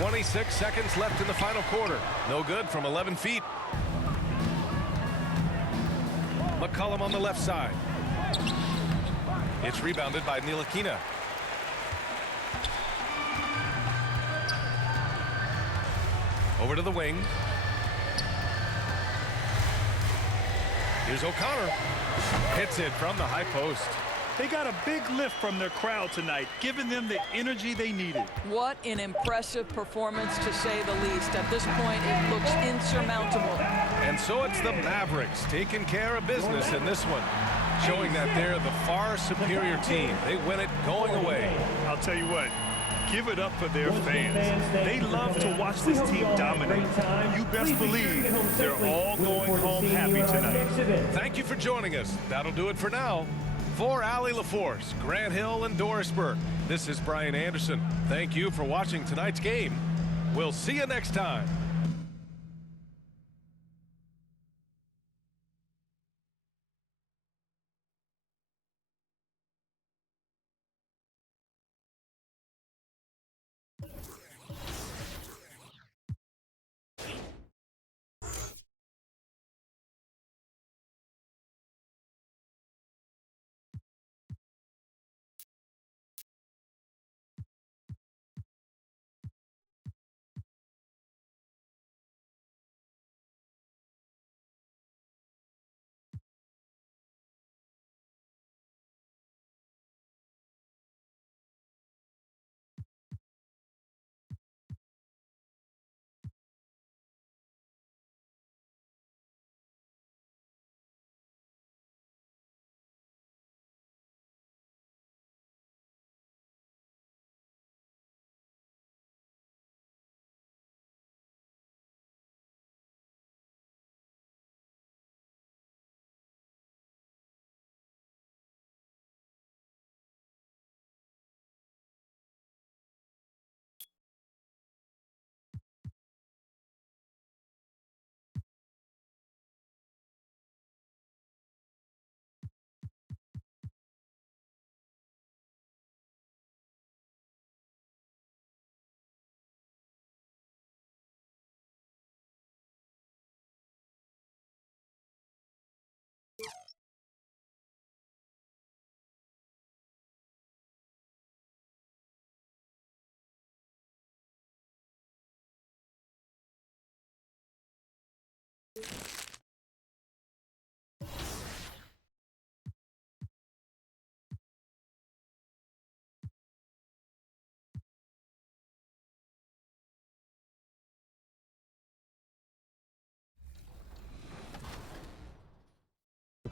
26 seconds left in the final quarter. No good from 11 feet. McCollum on the left side. It's rebounded by Ntilikina. Over to the wing. Here's O'Connor. Hits it from the high post. They got a big lift from their crowd tonight, giving them the energy they needed. What an impressive performance, to say the least. At this point, it looks insurmountable. And so it's the Mavericks taking care of business in this one, showing that they're the far superior team. They win it going away. I'll tell you what, give it up for their fans. They love to watch this team dominate. You best believe they're all going home happy tonight. Thank you for joining us. That'll do it for now. For Allie LaForce, Grant Hill, and Doris Burke, this is Brian Anderson. Thank you for watching tonight's game. We'll see you next time.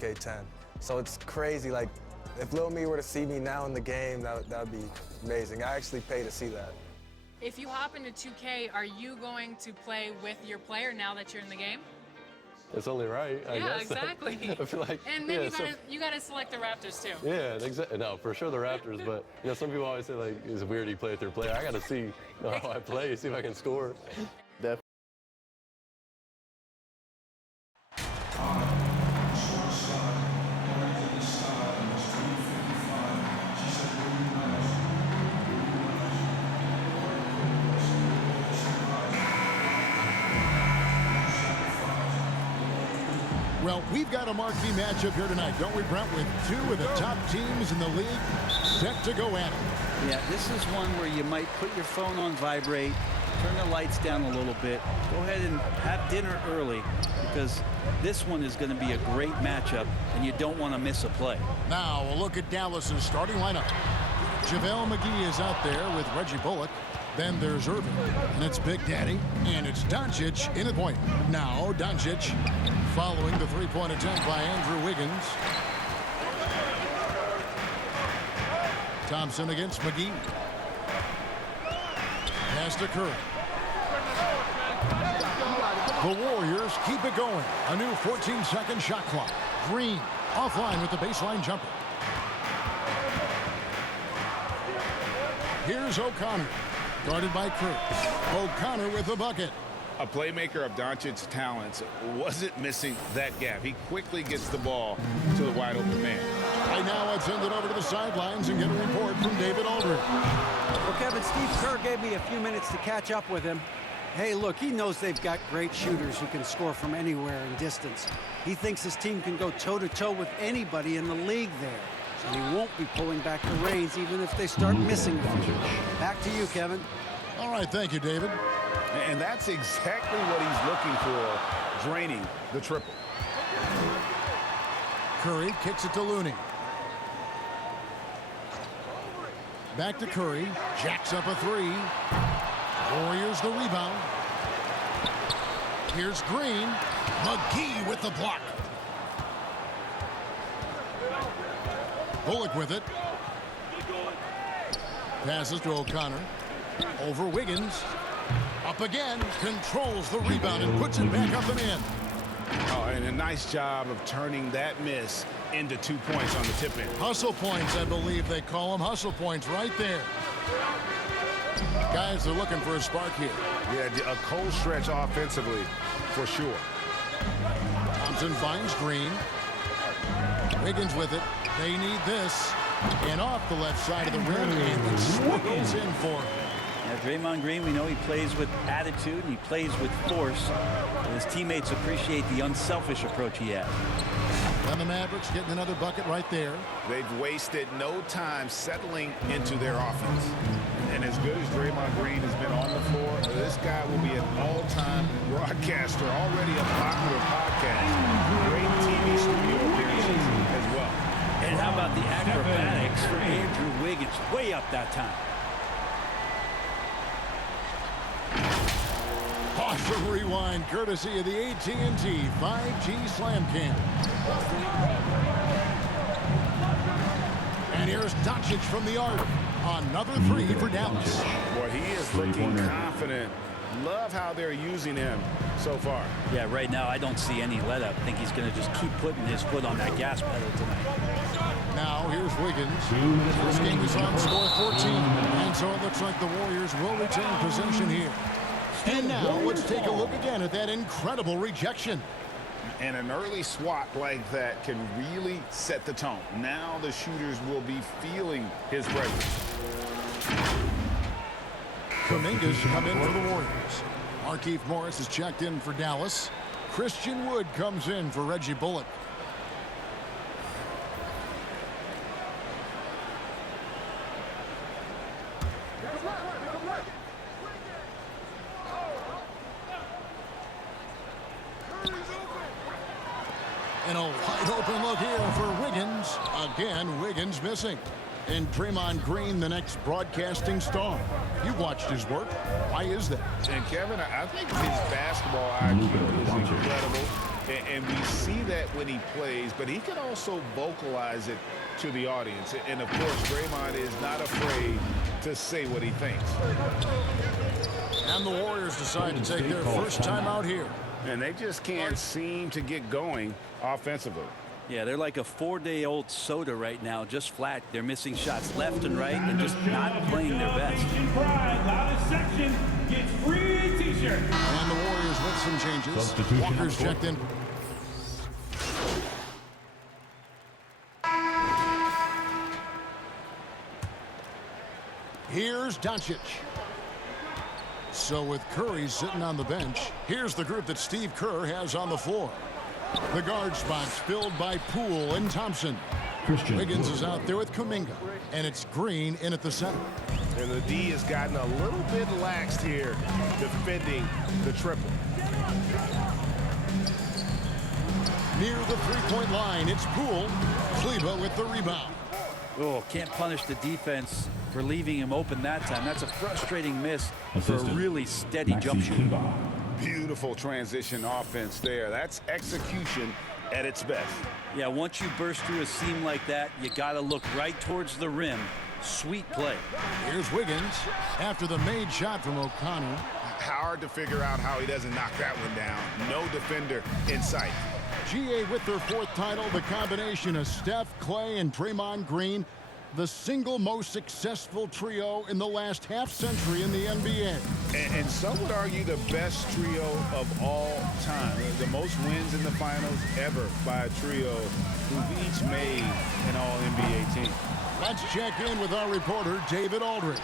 2K10. So it's crazy. Like, if Lil Me were to see me now in the game, that would be amazing. I actually pay to see that. If you hop into 2K, are you going to play with your player now that you're in the game? It's only right, I yeah, guess. Exactly. I feel like, and then yeah, you gotta select the Raptors too. Yeah, exactly. No, for sure the Raptors, but you know, some people always say like it's weird you play with your player. I gotta see how I play, see if I can score. Definitely. Well, we've got a marquee matchup here tonight, don't we, Brent, with two of the top teams in the league set to go at it. Yeah, this is one where you might put your phone on vibrate, turn the lights down a little bit, go ahead and have dinner early, because this one is going to be a great matchup, and you don't want to miss a play. Now, a look at Dallas's starting lineup. JaVale McGee is out there with Reggie Bullock. Then there's Irving, and it's Big Daddy, and it's Doncic in the point. Now, Doncic following the three-point attempt by Andrew Wiggins. Thompson against McGee. Pass to Curry. The Warriors keep it going. A new 14-second shot clock. Green offline with the baseline jumper. Here's O'Connor. Guarded by Cruz. O'Connor with the bucket. A playmaker of Doncic's talents wasn't missing that gap. He quickly gets the ball to the wide open man. Right now, I'd send it over to the sidelines and get a report from David Aldridge. Well, Kevin, Steve Kerr gave me a few minutes to catch up with him. Hey, look, he knows they've got great shooters who can score from anywhere in distance. He thinks his team can go toe-to-toe with anybody in the league there. And he won't be pulling back the reins even if they start missing a few. Back to you, Kevin. All right, thank you, David. And that's exactly what he's looking for, draining the triple. Curry kicks it to Looney. Back to Curry. Jacks up a three. Warriors the rebound. Here's Green. McGee with the block. Bullock with it. Passes to O'Connor. Over Wiggins. Up again. Controls the rebound and puts it back up and in. Oh, and a nice job of turning that miss into 2 points on the tip in. Hustle points, I believe they call them. Hustle points right there. Guys are looking for a spark here. Yeah, a cold stretch offensively for sure. Thompson finds Green. Wiggins with it. They need this. And off the left side of the rim, and it swirls in for him. Now, Draymond Green, we know he plays with attitude and he plays with force. And his teammates appreciate the unselfish approach he has. And the Mavericks getting another bucket right there. They've wasted no time settling into their offense. And as good as Draymond Green has been on the floor, this guy will be an all-time broadcaster, already a popular podcast. Great TV studio appearances as well. And how about the acrobatics for Andrew Wiggins? Way up that time. Awesome rewind, courtesy of the AT&T 5G Slam Cam. And here's Doncic from the arc. Another three for Dallas. Boy, he is looking confident. Love how they're using him so far. Yeah, right now I don't see any let up. I think he's going to just keep putting his foot on that gas pedal tonight. Now here's Wiggins. This game is on score 14. And so it looks like the Warriors will retain possession here. And now let's take a look again at that incredible rejection. And an early swat like that can really set the tone. Now the shooters will be feeling his presence. Kuminga's come in for the Warriors. Markieff Morris is checked in for Dallas. Christian Wood comes in for Reggie Bullock. And a wide open look here for Wiggins. Again, Wiggins missing. And Draymond Green, the next broadcasting star. You've watched his work. Why is that? And Kevin, I think his basketball IQ is incredible. And we see that when he plays, but he can also vocalize it to the audience. And, of course, Draymond is not afraid to say what he thinks. And the Warriors decide to take their first time out here. And they just can't seem to get going offensively. Yeah, they're like a 4-day-old soda right now, just flat. They're missing shots left and right and just not playing their best. Loudest section gets free T-shirt. And the Warriors with some changes. Walker's checked in. Here's Doncic. So with Curry sitting on the bench, here's the group that Steve Kerr has on the floor. The guard spots filled by Poole and Thompson. Wiggins is out there with Kuminga, and it's Green in at the center. And the D has gotten a little bit laxed here defending the triple. Near the three-point line, it's Poole. Kleba with the rebound. Oh, can't punish the defense for leaving him open that time. That's a frustrating miss for a really steady jump shooter. Beautiful transition offense there. That's execution at its best. Yeah, once you burst through a seam like that, you got to look right towards the rim. Sweet play. Here's Wiggins after the made shot from O'Connor. Hard to figure out how he doesn't knock that one down. No defender in sight. GA with their fourth title, the combination of Steph, Clay, and Draymond Green, the single most successful trio in the last half-century in the NBA. And some would argue the best trio of all time. The most wins in the finals ever by a trio who've each made an all-NBA team. Let's check in with our reporter, David Aldridge.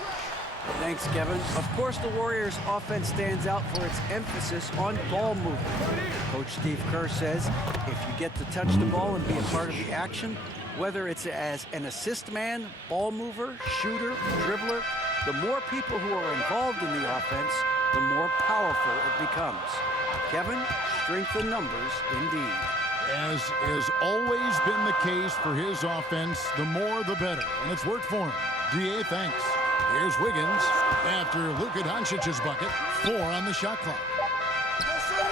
Thanks, Kevin. Of course, the Warriors' offense stands out for its emphasis on ball movement. Coach Steve Kerr says if you get to touch the ball and be a part of the action, whether it's as an assist man, ball mover, shooter, dribbler, the more people who are involved in the offense, the more powerful it becomes. Kevin, strength in numbers indeed. As has always been the case for his offense, the more the better. And it's worked for him. DA, thanks. Here's Wiggins after Luka Doncic's bucket. 4 on the shot clock.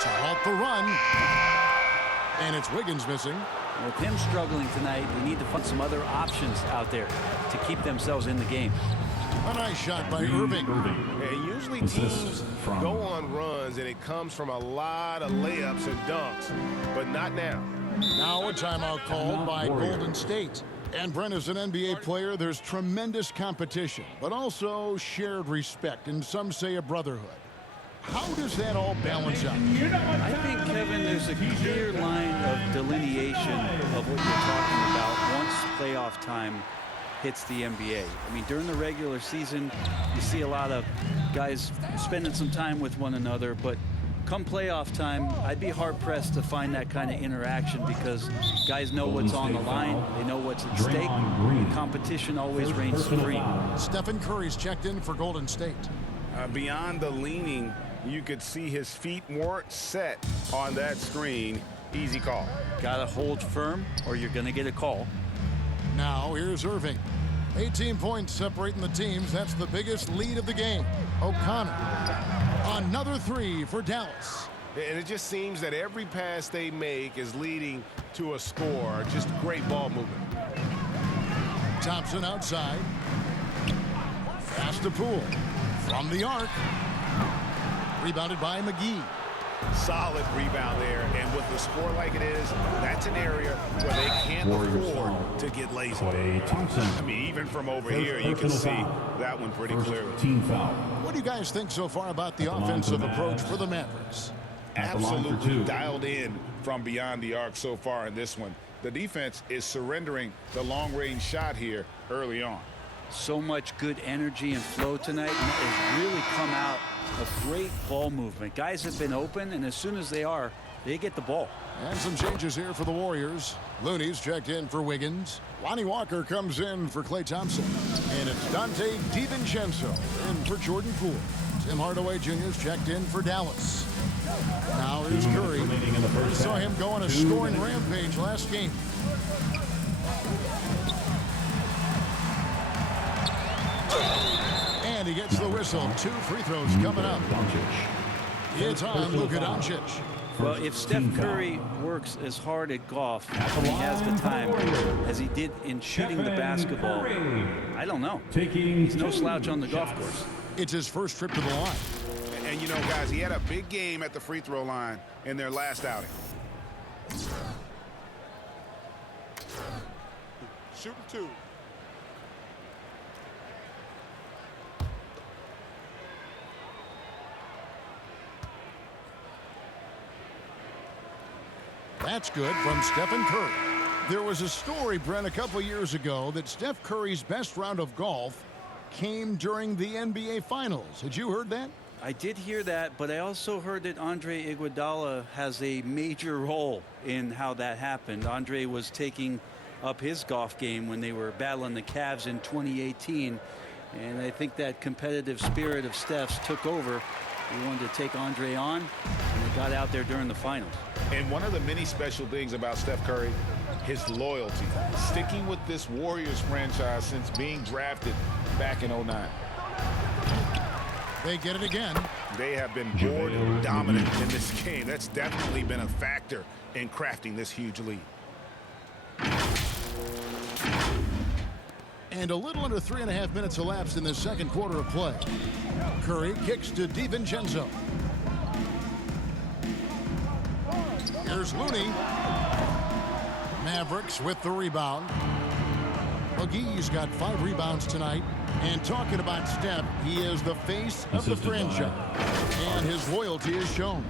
To halt the run. And it's Wiggins missing. With him struggling tonight, they need to find some other options out there to keep themselves in the game. A nice shot by Irving. And usually teams go on runs, and it comes from a lot of layups and dunks, but not now. Now a timeout called by Golden State. And Brent, as an NBA player, there's tremendous competition, but also shared respect, and some say a brotherhood. How does that all balance out? I think, Kevin, there's a clear line of delineation of what you're talking about once playoff time hits the NBA. I mean, during the regular season, you see a lot of guys spending some time with one another, but come playoff time, I'd be hard-pressed to find that kind of interaction because guys know what's on the line, they know what's at stake. Competition always reigns supreme. Stephen Curry's checked in for Golden State. Beyond the leaning, you could see his feet weren't set on that screen. Easy call. Got to hold firm or you're going to get a call. Now here's Irving. 18 points separating the teams. That's the biggest lead of the game. O'Connor. Another 3 for Dallas. And it just seems that every pass they make is leading to a score. Just great ball movement. Thompson outside. Pass to Poole. From the arc. Rebounded by McGee. Solid rebound there, and with the score like it is, that's an area where they can't afford to get lazy. I mean, even from over here, you can see that one pretty clearly. What do you guys think so far about the offensive approach for the Mavericks? Absolutely dialed in from beyond the arc so far in this one. The defense is surrendering the long-range shot here early on. So much good energy and flow tonight, and has really come out of great ball movement. Guys have been open, and as soon as they are, they get the ball. And some changes here for the Warriors. Looney's checked in for Wiggins. Lonnie Walker comes in for Klay Thompson. And it's Dante DiVincenzo in for Jordan Poole. Tim Hardaway Jr.'s checked in for Dallas. Now here's Curry. We saw him go on a scoring rampage last game. And he gets the whistle. 2 free throws coming up. It's on Luka Doncic. Well, if Steph Curry works as hard at golf when he has the time as he did in shooting the basketball, I don't know. He's no slouch on the golf course. It's his first trip to the line. And you know, guys, he had a big game at the free throw line in their last outing. Shooting 2. That's good from Stephen Curry. There was a story, Brent, a couple years ago that Steph Curry's best round of golf came during the NBA Finals. Had you heard that? I did hear that, but I also heard that Andre Iguodala has a major role in how that happened. Andre was taking up his golf game when they were battling the Cavs in 2018, and I think that competitive spirit of Steph's took over. He wanted to take Andre on, and they got out there during the finals. And one of the many special things about Steph Curry, his loyalty, sticking with this Warriors franchise since being drafted back in '09. They get it again. They have been board dominant in this game. That's definitely been a factor in crafting this huge lead. And a little under 3.5 minutes elapsed in the second quarter of play. Curry kicks to DiVincenzo. Here's Looney. Mavericks with the rebound. McGee's got 5 rebounds tonight. And talking about Steph, he is the face of the franchise. And his loyalty is shown.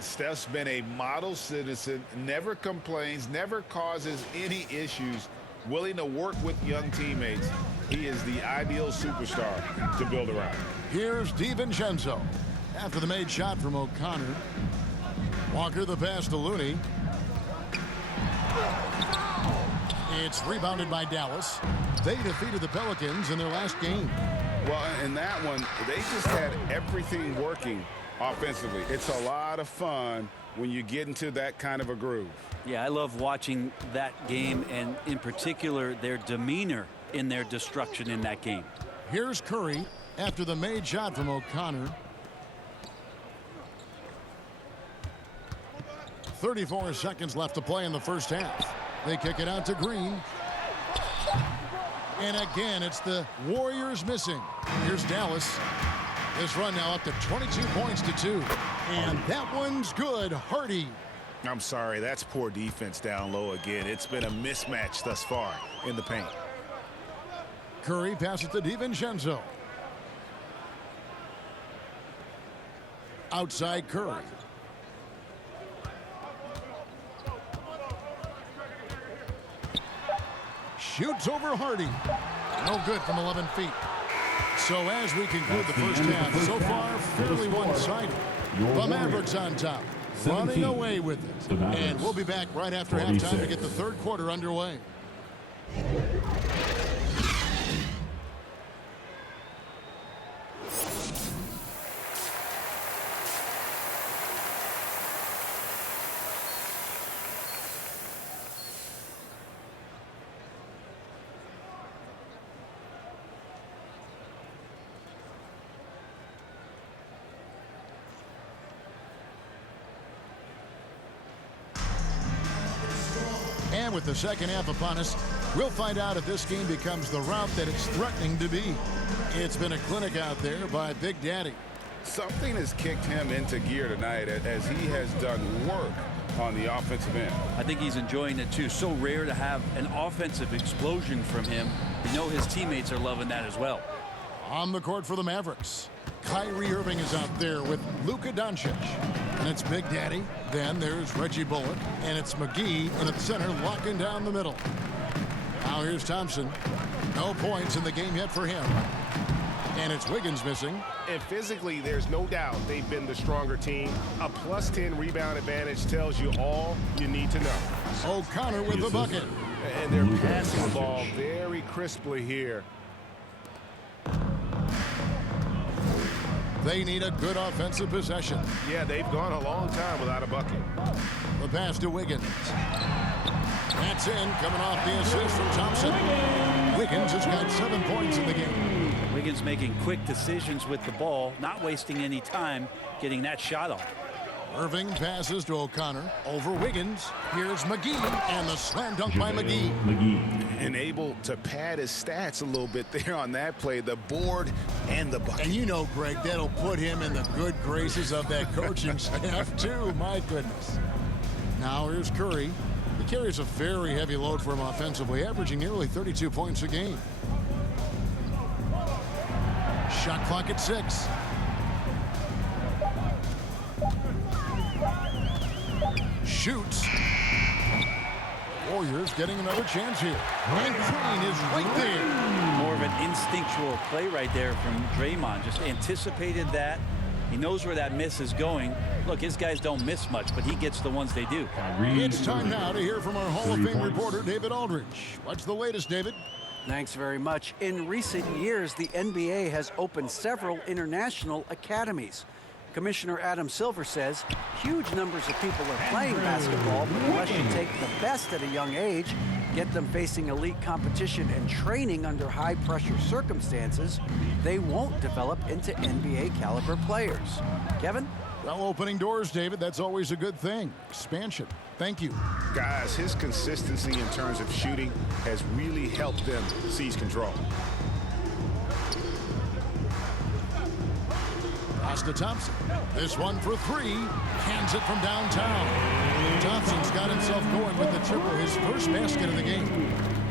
Steph's been a model citizen, never complains, never causes any issues, willing to work with young teammates. He is the ideal superstar to build around. Here's DiVincenzo. After the made shot from O'Connor. Walker the pass to Looney. It's rebounded by Dallas. They defeated the Pelicans in their last game. Well, in that one, they just had everything working offensively. It's a lot of fun when you get into that kind of a groove. Yeah, I love watching that game, and in particular, their demeanor in their destruction in that game. Here's Curry after the made shot from O'Connor. 34 seconds left to play in the first half. They kick it out to Green. And again, it's the Warriors missing. Here's Dallas. This run now up to 22 points to 2. And that one's good. Hardy. I'm sorry, that's poor defense down low again. It's been a mismatch thus far in the paint. Curry passes to DiVincenzo. Outside Curry. Shoots over Hardy. No good from 11 feet. So as we conclude the first half, so far fairly one-sided. The Mavericks on top, running away with it. And we'll be back right after halftime to get the third quarter underway. And with the second half upon us, we'll find out if this game becomes the route that it's threatening to be. It's been a clinic out there by Big Daddy. Something has kicked him into gear tonight as he has done work on the offensive end. I think he's enjoying it too. So rare to have an offensive explosion from him. You know his teammates are loving that as well. On the court for the Mavericks, Kyrie Irving is out there with Luka Doncic. And it's Big Daddy. Then there's Reggie Bullock. And it's McGee in the center, locking down the middle. Now here's Thompson. No points in the game yet for him. And it's Wiggins missing. And physically, there's no doubt they've been the stronger team. A +10 rebound advantage tells you all you need to know. O'Connor with the bucket. And they're passing the ball very crisply here. They need a good offensive possession. Yeah, they've gone a long time without a bucket. The pass to Wiggins. That's in, coming off the assist from Thompson. Wiggins has got 7 points in the game. Wiggins making quick decisions with the ball, not wasting any time getting that shot off. Irving passes to O'Connor. Over Wiggins. Here's McGee, and the slam dunk by McGee. And able to pad his stats a little bit there on that play, the board and the bucket. And you know, Greg, that'll put him in the good graces of that coaching staff, too. My goodness. Now here's Curry. He carries a very heavy load for him offensively, averaging nearly 32 points a game. Shot clock at 6. Shoots. Warriors getting another chance here. And Green is right there. More of an instinctual play right there from Draymond. Just anticipated that. He knows where that miss is going. Look, his guys don't miss much, but he gets the ones they do. It's time now to hear from our Hall of Fame reporter, David Aldridge. What's the latest, David? Thanks very much. In recent years, the NBA has opened several international academies. Commissioner Adam Silver says huge numbers of people are playing basketball, but unless you take the best at a young age, get them facing elite competition and training under high-pressure circumstances, they won't develop into NBA-caliber players. Kevin? Well, opening doors, David, that's always a good thing. Expansion. Thank you. Guys, his consistency in terms of shooting has really helped them seize control. Pass to Thompson. This one for 3. Hands it from downtown. Thompson's got himself going with the triple, his first basket of the game.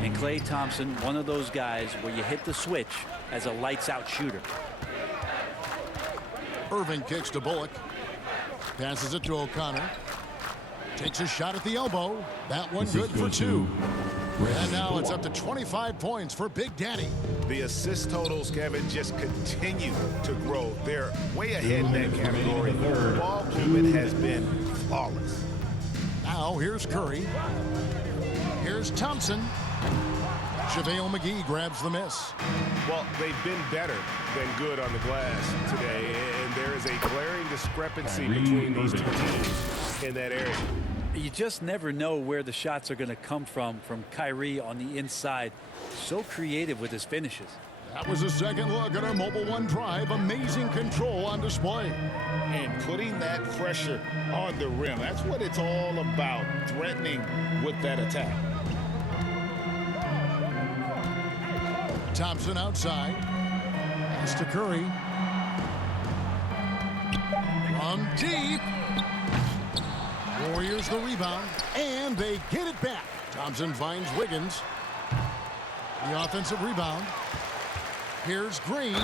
And Klay Thompson, one of those guys where you hit the switch as a lights-out shooter. Irving kicks to Bullock. Passes it to O'Connor. Takes a shot at the elbow. That one good for 2. And now it's up to 25 points for Big Daddy. The assist totals, Kevin, just continue to grow. They're way ahead in that category. Ball movement has been flawless. Now here's Curry. Here's Thompson. JaVale McGee grabs the miss. Well, they've been better than good on the glass today, and there is a glaring discrepancy between these two teams in that area. You just never know where the shots are going to come from Kyrie on the inside. So creative with his finishes. That was a second look at our Mobile One drive. Amazing control on display. And putting that pressure on the rim. That's what it's all about, threatening with that attack. Thompson outside. Pass to Curry. From deep. Warriors the rebound, and they get it back. Thompson finds Wiggins. The offensive rebound. Here's Green,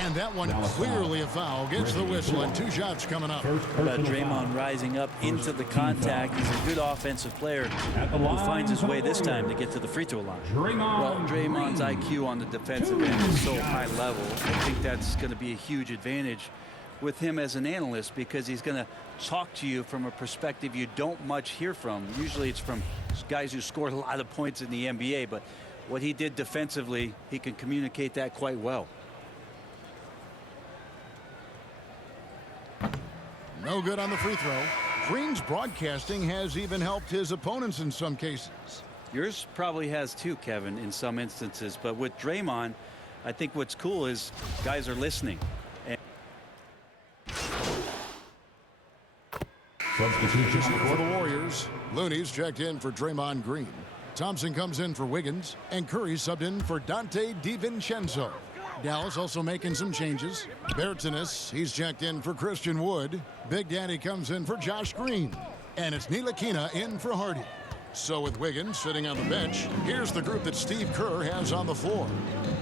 and that one clearly a foul. Gets the whistle, and 2 shots coming up. Draymond rising up into the contact. He's a good offensive player who finds his way this time to get to the free throw line. Well, Draymond's IQ on the defensive end is so high level. I think that's going to be a huge advantage with him as an analyst, because he's going to talk to you from a perspective you don't much hear from. Usually it's from guys who scored a lot of points in the NBA, but what he did defensively, he can communicate that quite well. No good on the free throw. Green's broadcasting has even helped his opponents in some cases. Yours probably has too, Kevin, in some instances, but with Draymond, I think what's cool is guys are listening. Substitution for the Warriors. Looney's checked in for Draymond Green. Thompson comes in for Wiggins, and Curry subbed in for Dante DiVincenzo. Dallas also making some changes. Bertanis, he's checked in for Christian Wood. Big Daddy comes in for Josh Green. And it's Ntilikina in for Hardy. So with Wiggins sitting on the bench, here's the group that Steve Kerr has on the floor.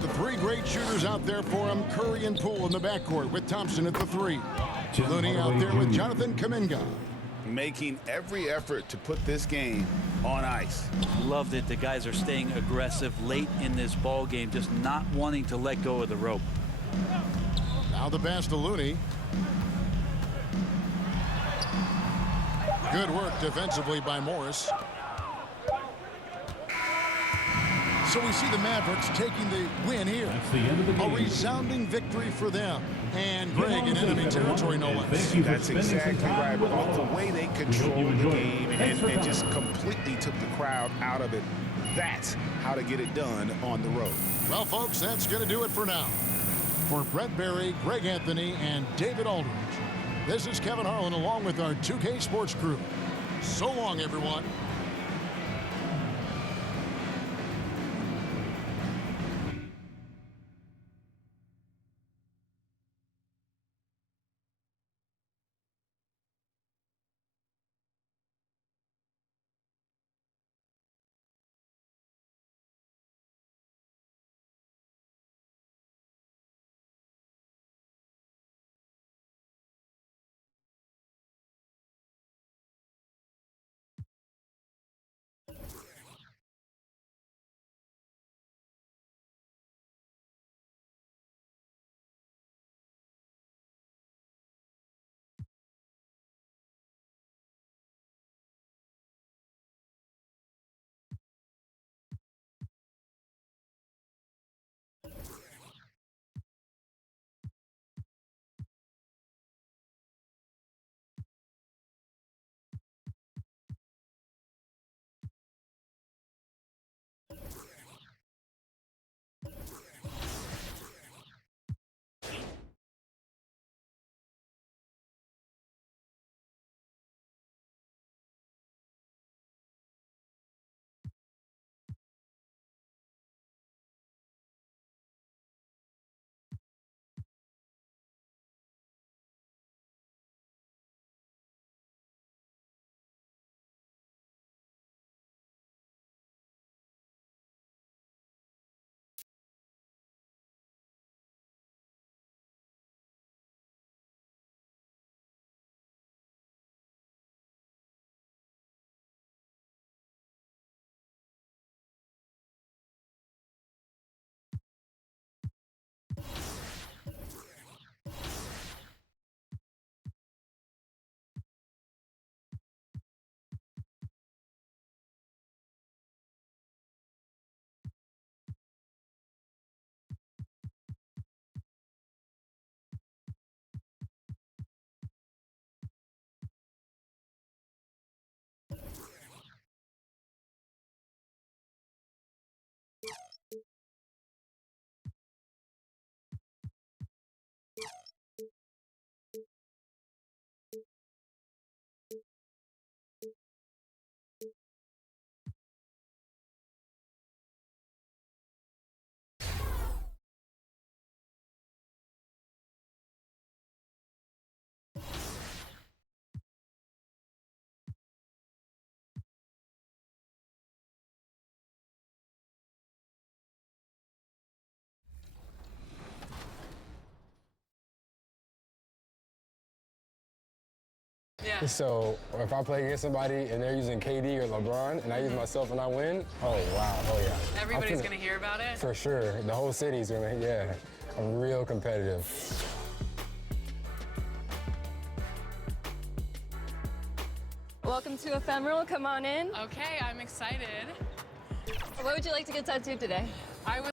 The 3 great shooters out there for him, Curry and Poole in the backcourt with Thompson at the 3. Looney out there with Jonathan Kuminga. Making every effort to put this game on ice. Love that the guys are staying aggressive late in this ball game, just not wanting to let go of the rope. Now the pass to Looney. Good work defensively by Morris. So we see the Mavericks taking the win here. That's the end of the game. A resounding victory for them. And Greg in enemy territory, no less. That's exactly right. But the way they controlled the game and just completely took the crowd out of it, that's how to get it done on the road. Well, folks, that's going to do it for now. For Brett Berry, Greg Anthony, and David Aldridge, This is Kevin Harlan along with our 2K Sports crew. So long, everyone. Yeah. So if I play against somebody and they're using KD or LeBron and I use myself and I win, oh wow, oh yeah. Everybody's going to hear about it? For sure. The whole city's going to, yeah. I'm real competitive. Welcome to Ephemeral. Come on in. Okay, I'm excited. What would you like to get tattooed today? I would.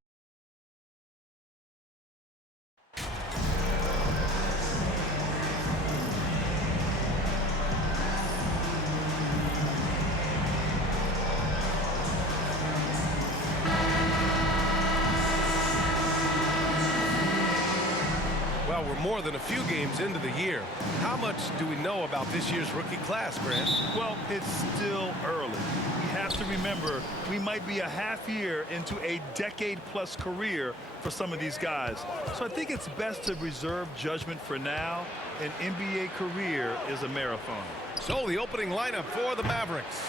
Well, we're more than a few games into the year. How much do we know about this year's rookie class, Grant? Well, it's still early. We have to remember we might be a half year into a decade-plus career for some of these guys. So I think it's best to reserve judgment for now. An NBA career is a marathon. So the opening lineup for the Mavericks.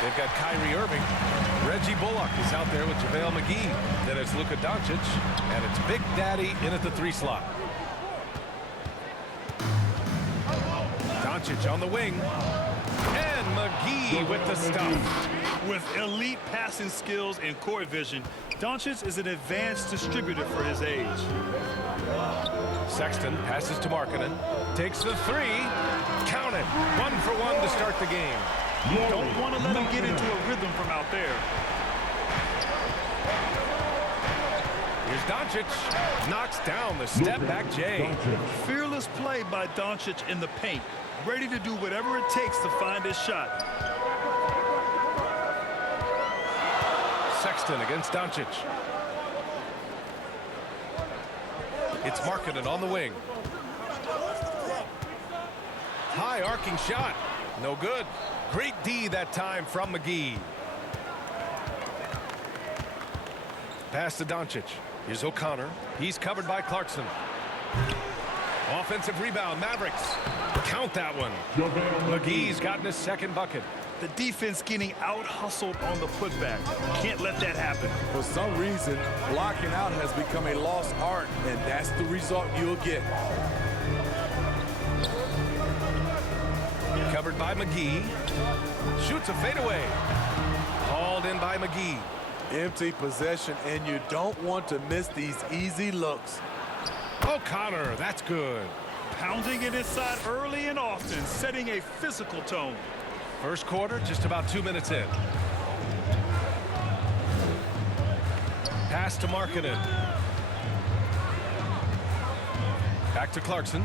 They've got Kyrie Irving. Reggie Bullock is out there with JaVale McGee. Then it's Luka Doncic. And it's Big Daddy in at the 3 slot. Doncic on the wing. And McGee with the stuff. With elite passing skills and court vision, Doncic is an advanced distributor for his age. Sexton passes to Markkanen. Takes the 3. Count it. 1 for 1 to start the game. Don't want to let him get into a rhythm from out there. Here's Doncic. Knocks down the step-back J. Fearless play by Doncic in the paint. Ready to do whatever it takes to find his shot. Sexton against Doncic. It's Markkanen on the wing. High arcing shot. No good. Great D that time from McGee. Pass to Doncic. Here's O'Connor. He's covered by Clarkson. Offensive rebound, Mavericks. Count that one. McGee's gotten his second bucket. The defense getting out-hustled on the putback. Can't let that happen. For some reason, blocking out has become a lost art, and that's the result you'll get. Covered by McGee. Shoots a fadeaway. Hauled in by McGee. Empty possession, and you don't want to miss these easy looks. O'Connor, that's good. Pounding it inside early and often, setting a physical tone. First quarter, just about 2 minutes in. Pass to Markkanen. Back to Clarkson.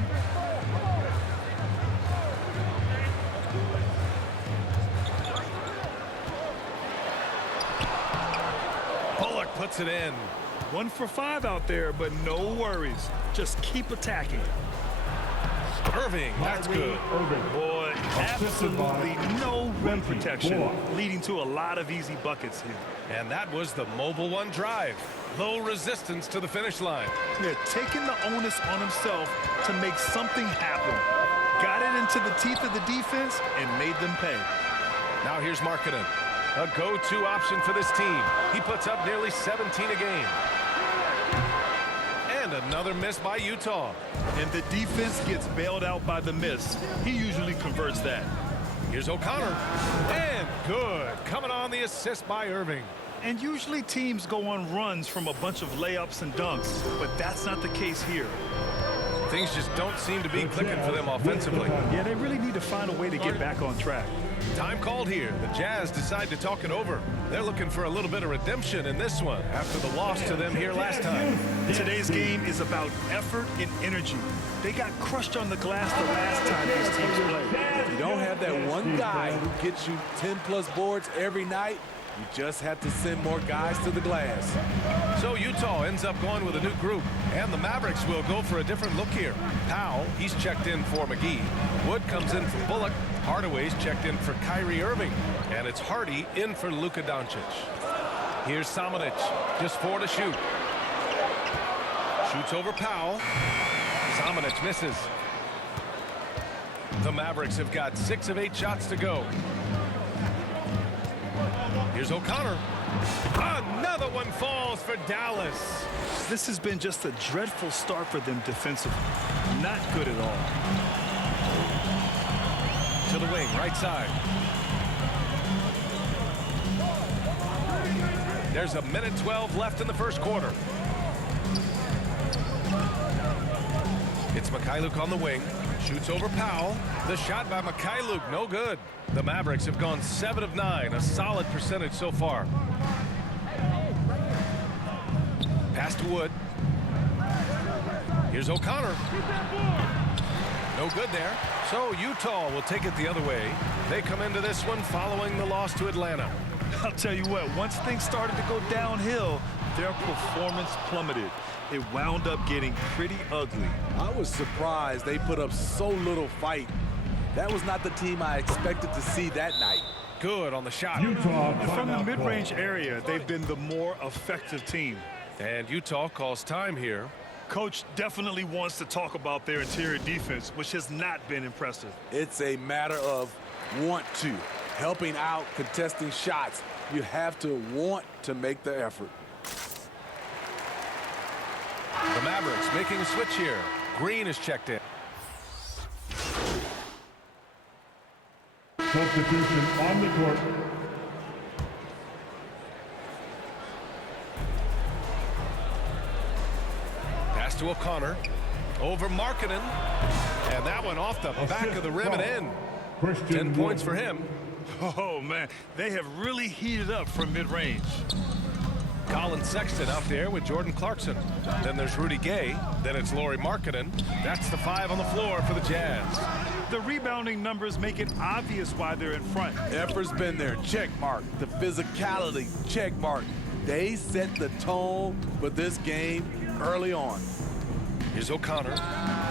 Bullock puts it in. 1 for 5 out there, but no worries. Just keep attacking. Irving, that's good. Boy, absolutely no rim protection, leading to a lot of easy buckets here. And that was the mobile one drive. Low resistance to the finish line. Yeah, taking the onus on himself to make something happen. Got it into the teeth of the defense and made them pay. Now here's Markkanen. A go-to option for this team. He puts up nearly 17 a game. And another miss by Utah. And the defense gets bailed out by the miss. He usually converts that. Here's O'Connor. And good. Coming on the assist by Irving. And usually teams go on runs from a bunch of layups and dunks, but that's not the case here. Things just don't seem to be clicking for them offensively. Yeah, they really need to find a way to get back on track. Time called here. The Jazz decide to talk it over. They're looking for a little bit of redemption in this one after the loss to them here last time. Today's game is about effort and energy. They got crushed on the glass the last time these teams played. If you don't have that one guy who gets you 10-plus boards every night, you just have to send more guys to the glass. So Utah ends up going with a new group, and the Mavericks will go for a different look here. Powell, he's checked in for McGee. Wood comes in for Bullock. Hardaway's checked in for Kyrie Irving. And it's Hardy in for Luka Doncic. Here's Samanic, just 4 to shoot. Shoots over Powell. Samanic misses. The Mavericks have got 6 of 8 shots to go. Here's O'Connor. Another one falls for Dallas. This has been just a dreadful start for them defensively. Not good at all. To the wing, right side. There's a minute 12 left in the first quarter. It's Mikhailuk on the wing. Shoots over Powell. The shot by Mikhailuk, no good. The Mavericks have gone 7 of 9, a solid percentage so far. Pass to Wood. Here's O'Connor. No good there. So Utah will take it the other way. They come into this one following the loss to Atlanta. I'll tell you what, once things started to go downhill, their performance plummeted. It wound up getting pretty ugly. I was surprised they put up so little fight. That was not the team I expected to see that night. Good on the shot. Utah from the mid-range area, they've been the more effective team. And Utah calls time here. Coach definitely wants to talk about their interior defense, which has not been impressive. It's a matter of want to. Helping out, contesting shots. You have to want to make the effort. The Mavericks making a switch here. Green is checked in. Substitution on the court. Pass to O'Connor. Over Markkanen. And that one off the back of the rim and in. 10 points for him. Oh, man. They have really heated up from mid-range. Colin Sexton out there with Jordan Clarkson. Then there's Rudy Gay. Then it's Lauri Markkanen. That's the 5 on the floor for the Jazz. The rebounding numbers make it obvious why they're in front. Effort's been there. Check mark. The physicality. Check mark. They set the tone for this game early on. Here's O'Connor.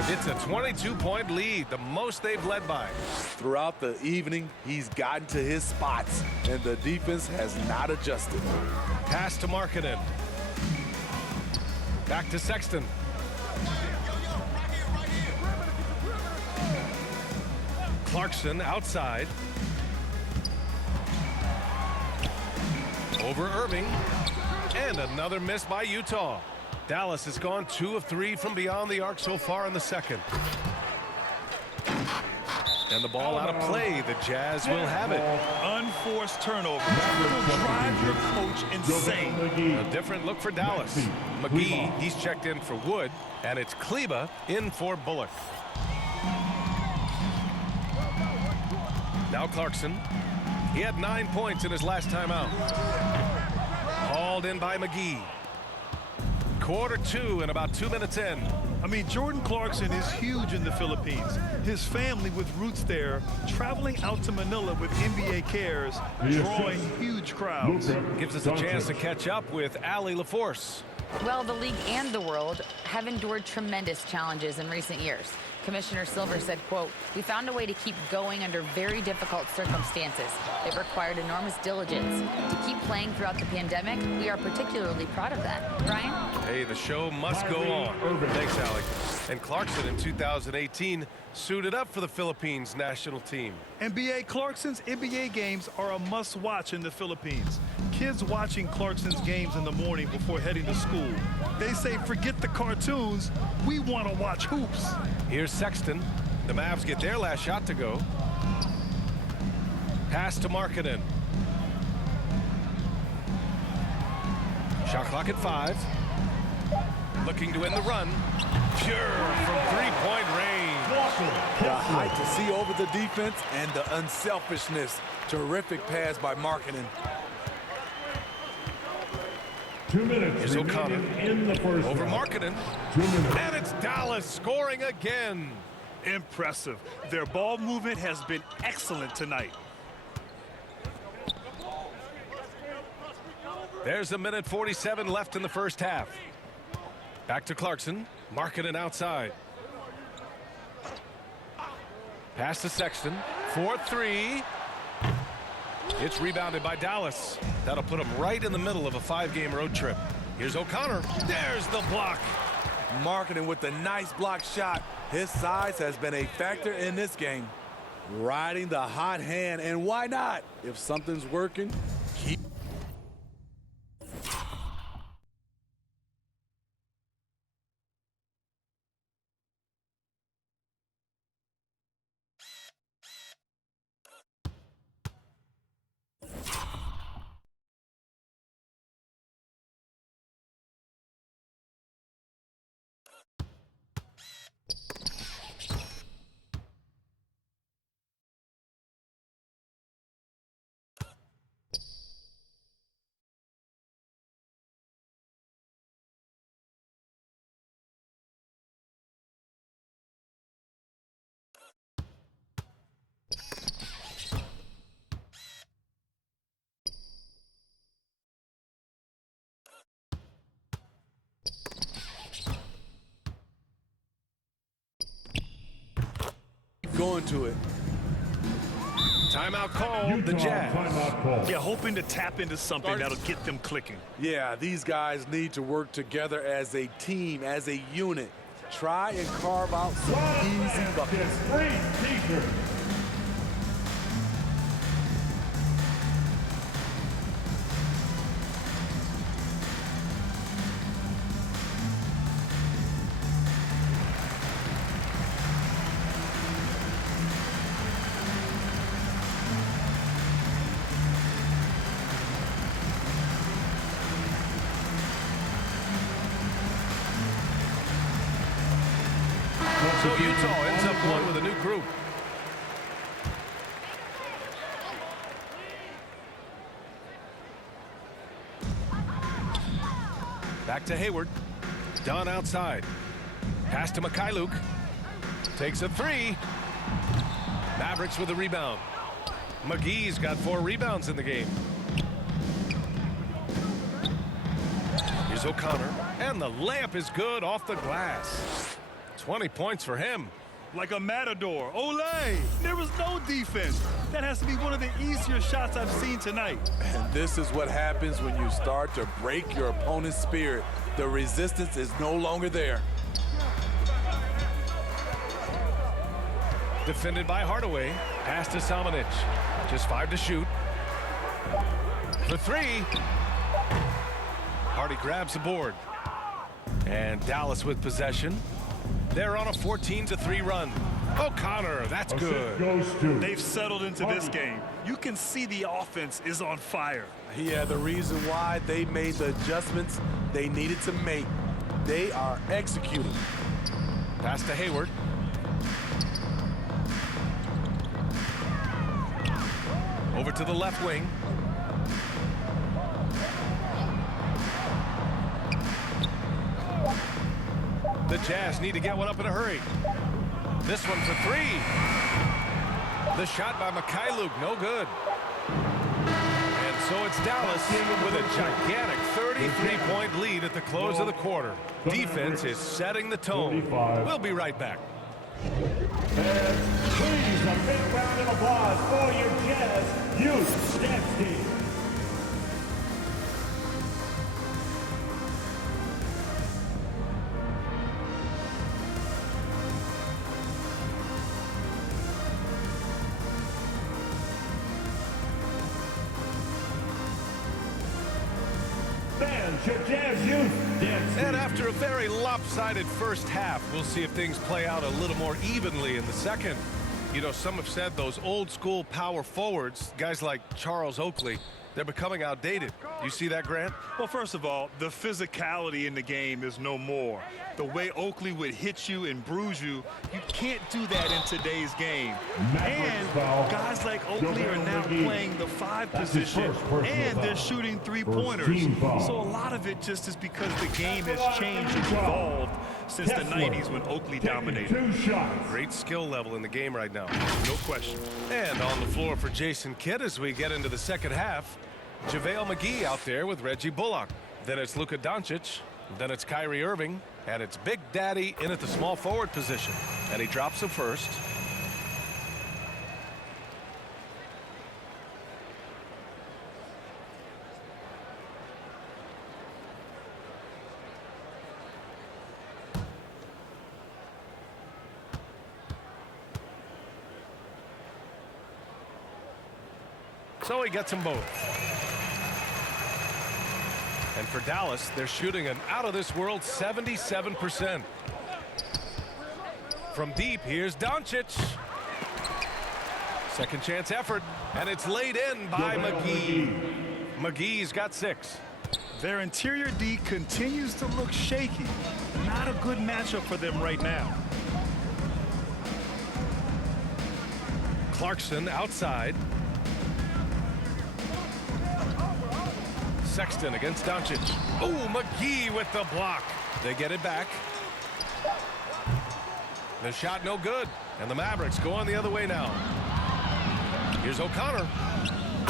It's a 22-point lead, the most they've led by. Throughout the evening, he's gotten to his spots, and the defense has not adjusted. Pass to Markkanen. Back to Sexton. Clarkson outside. Over Irving. And another miss by Utah. Dallas has gone 2 of 3 from beyond the arc so far in the second. And the ball out of play. The Jazz will have it. Unforced turnover. That will drive your coach insane. A different look for Dallas. McGee, he's checked in for Wood. And it's Kleba in for Bullock. Now Clarkson. He had 9 points in his last time out. Hauled in by McGee. Quarter 2 and about 2 minutes in. I mean, Jordan Clarkson is huge in the Philippines. His family with roots there, traveling out to Manila with NBA cares, drawing huge crowds. Gives us a chance to catch up with Allie LaForce. Well, the league and the world have endured tremendous challenges in recent years. Commissioner Silver said, quote, "We found a way to keep going under very difficult circumstances. It required enormous diligence. To keep playing throughout the pandemic, we are particularly proud of that." Brian? Hey, the show must go on. Thanks, Allie. And Clarkson in 2018 suited up for the Philippines national team. NBA Clarkson's NBA games are a must-watch in the Philippines. Kids watching Clarkson's games in the morning before heading to school. They say, forget the cartoons, we want to watch hoops. Here's Sexton. The Mavs get their last shot to go. Pass to Markkanen. Shot clock at 5. Looking to end the run. Pure from three-point range. The height to see over the defense and the unselfishness. Terrific pass by Markkanen. 2 minutes. Here's O'Connor in the first over half. Markkanen. 2 minutes. And it's Dallas scoring again. Impressive. Their ball movement has been excellent tonight. There's 1:47 left in the first half. Back to Clarkson. Markkanen outside. Pass to Sexton. 4-3. It's rebounded by Dallas. That'll put them right in the middle of a 5-game road trip. Here's O'Connor. There's the block. Markkanen with a nice block shot. His size has been a factor in this game. Riding the hot hand, and why not? If something's working, keep. Going to it. Timeout called. The Jazz. Timeout call. Yeah, hoping to tap into something that'll get them clicking. Yeah, these guys need to work together as a team, as a unit. Try and carve out some easy buckets. So Utah ends up going with a new group. Back to Hayward. Dunn outside. Pass to Mikhailuk. Takes a 3. Mavericks with a rebound. McGee's got 4 rebounds in the game. Here's Here's O'Connor, and the layup is good off the glass. 20 points for him. Like a matador. Olay! There was no defense. That has to be one of the easier shots I've seen tonight. And this is what happens when you start to break your opponent's spirit. The resistance is no longer there. Defended by Hardaway. Pass to Samanic. Just 5 to shoot. For 3. Hardy grabs the board. And Dallas with possession. They're on a 14-3 run. O'Connor, that's good. They've settled into this game. You can see the offense is on fire. Yeah, the reason why they made the adjustments they needed to make. They are executing. Pass to Hayward. Over to the left wing. The Jazz need to get one up in a hurry. This one for 3. The shot by Mikhailuk, no good. And so it's Dallas with a gigantic 33-point lead at the close of the quarter. Defense is setting the tone. We'll be right back. And please, a big round of applause for your Jazz Youth Dance Team. And after a very lopsided first half, we'll see if things play out a little more evenly in the second. You know, some have said those old school power forwards, guys like Charles Oakley, they're becoming outdated. You see that, Grant? Well, first of all, the physicality in the game is no more. The way Oakley would hit you and bruise you, you can't do that in today's game. And guys like Oakley are now playing the 5 position, and they're shooting 3-pointers. So a lot of it just is because the game has changed and evolved since the 90s when Oakley dominated. Great skill level in the game right now. No question. And on the floor for Jason Kidd as we get into the second half, JaVale McGee out there with Reggie Bullock. Then it's Luka Doncic. Then it's Kyrie Irving. And it's Big Daddy in at the small forward position. And he drops the first. So he gets them both. And for Dallas, they're shooting an out-of-this-world 77%. From deep, here's Doncic. Second chance effort, and it's laid in by McGee. McGee's got 6. Their interior D continues to look shaky. Not a good matchup for them right now. Clarkson outside. Sexton against Doncic. Oh, McGee with the block. They get it back. The shot no good. And the Mavericks go on the other way now. Here's O'Connor.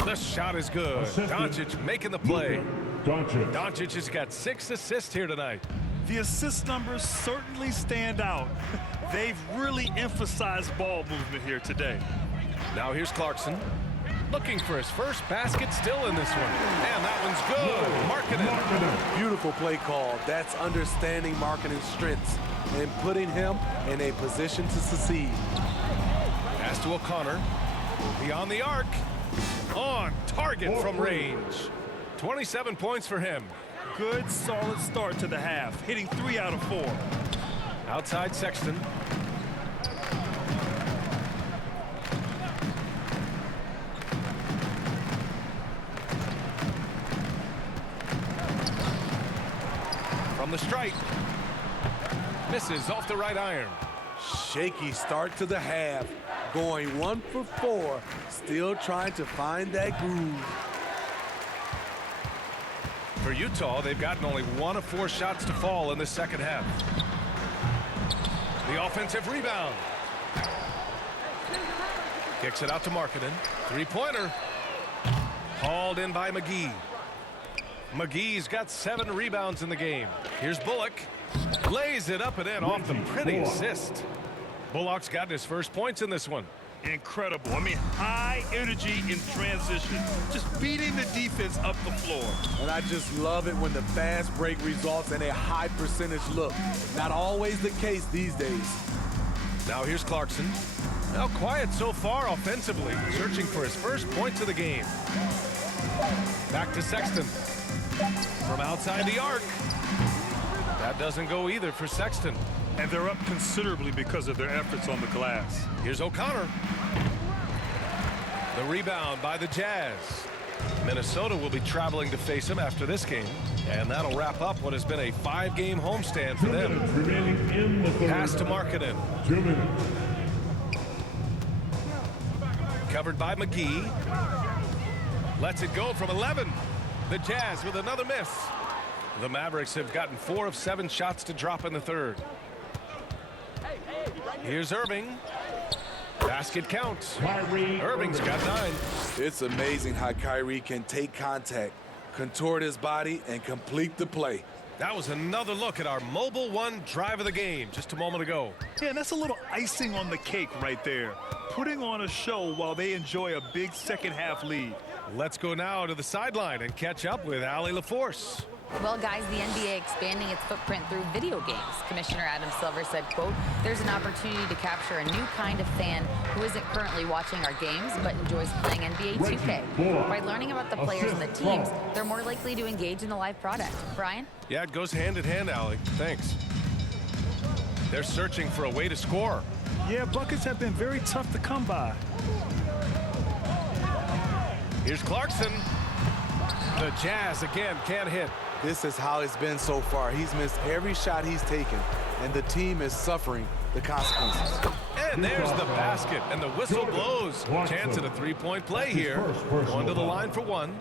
The shot is good. Doncic making the play. Doncic has got 6 assists here tonight. The assist numbers certainly stand out. They've really emphasized ball movement here today. Now here's Clarkson. Looking for his first basket, still in this one. And that one's good. Markkanen. Beautiful play call. That's understanding Markkanen's strengths and putting him in a position to succeed. Pass to O'Connor. Beyond the arc. On target from range. 27 points for him. Good, solid start to the half. Hitting 3 out of 4. Outside Sexton. The strike misses off the right iron. Shaky start to the half, going 1 for 4, still trying to find that groove. For Utah, they've gotten only 1 of 4 shots to fall in the second half. The offensive rebound. Kicks it out to Markkanen. 3-pointer. Hauled in by McGee. McGee's got 7 rebounds in the game. Here's Bullock. Lays it up and in off the pretty assist. Bullock's gotten his first points in this one. Incredible. I mean, high energy in transition. Just beating the defense up the floor. And I just love it when the fast break results in a high percentage look. Not always the case these days. Now here's Clarkson. Now quiet so far offensively, searching for his first points of the game. Back to Sexton. From outside the arc. That doesn't go either for Sexton. And they're up considerably because of their efforts on the glass. Here's O'Connor. The rebound by the Jazz. Minnesota will be traveling to face him after this game. And that'll wrap up what has been a 5-game homestand for them. Pass to Markkanen. Covered by McGee. Lets it go from 11. The Jazz with another miss. The Mavericks have gotten 4 of 7 shots to drop in the third. Here's Irving. Basket counts. Irving's got 9. It's amazing how Kyrie can take contact, contort his body, and complete the play. That was another look at our Mobile One drive of the game just a moment ago. Yeah, and that's a little icing on the cake right there. Putting on a show while they enjoy a big second-half lead. Let's go now to the sideline and catch up with Allie LaForce. Well, guys, the NBA expanding its footprint through video games. Commissioner Adam Silver said, quote, "There's an opportunity to capture a new kind of fan who isn't currently watching our games but enjoys playing NBA 2K. By learning about the players and the teams, they're more likely to engage in the live product." Brian? Yeah, it goes hand in hand, Allie. Thanks. They're searching for a way to score. Yeah, buckets have been very tough to come by. Here's Clarkson. The Jazz again can't hit. This is how it's been so far. He's missed every shot he's taken, and the team is suffering the consequences. And there's the basket, and the whistle blows. Chance at a 3-point play here. Going to the line for 1.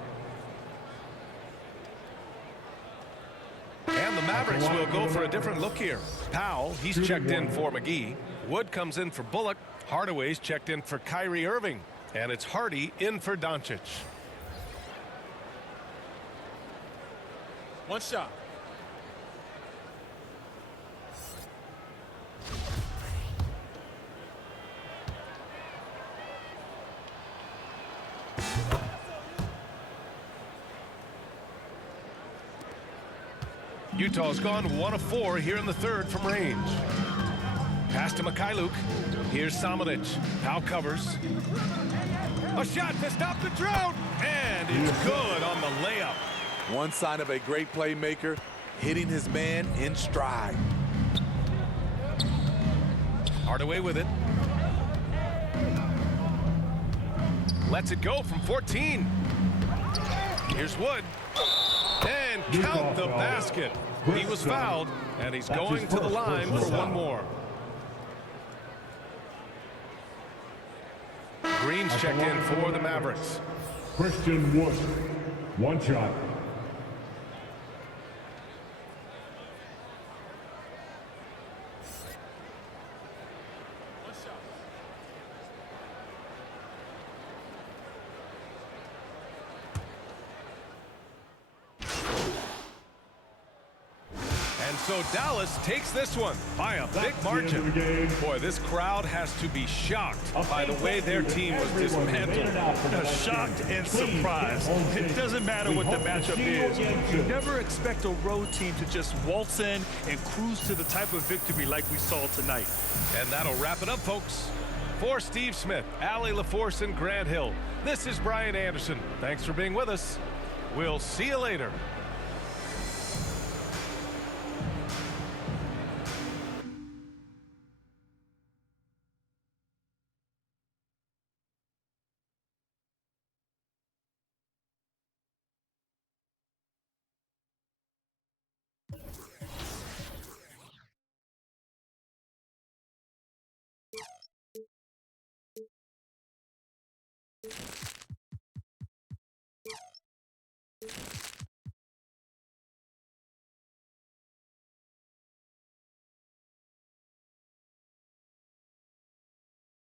And the Mavericks will go for a different look here. Powell, he's checked in for McGee. Wood comes in for Bullock. Hardaway's checked in for Kyrie Irving. And it's Hardy in for Doncic. One shot. Utah's gone 1 of 4 here in the third from range. Pass to Mikhailuk. Here's Samanic. Powell covers. A shot to stop the drought. And it's good on the layup. One sign of a great playmaker, hitting his man in stride. Hardaway with it. Lets it go from 14. Here's Wood. And count the basket. He was fouled, and he's going to the line for 1 more. Green's checked in for the Mavericks. Christian Wood, 1 shot. So Dallas takes this one by a big margin. Boy, this crowd has to be shocked by the way their team was dismantled. Shocked and surprised. It doesn't matter what the matchup is. You never expect a road team to just waltz in and cruise to the type of victory like we saw tonight. And that'll wrap it up, folks. For Steve Smith, Allie LaForce, and Grant Hill, this is Brian Anderson. Thanks for being with us. We'll see you later.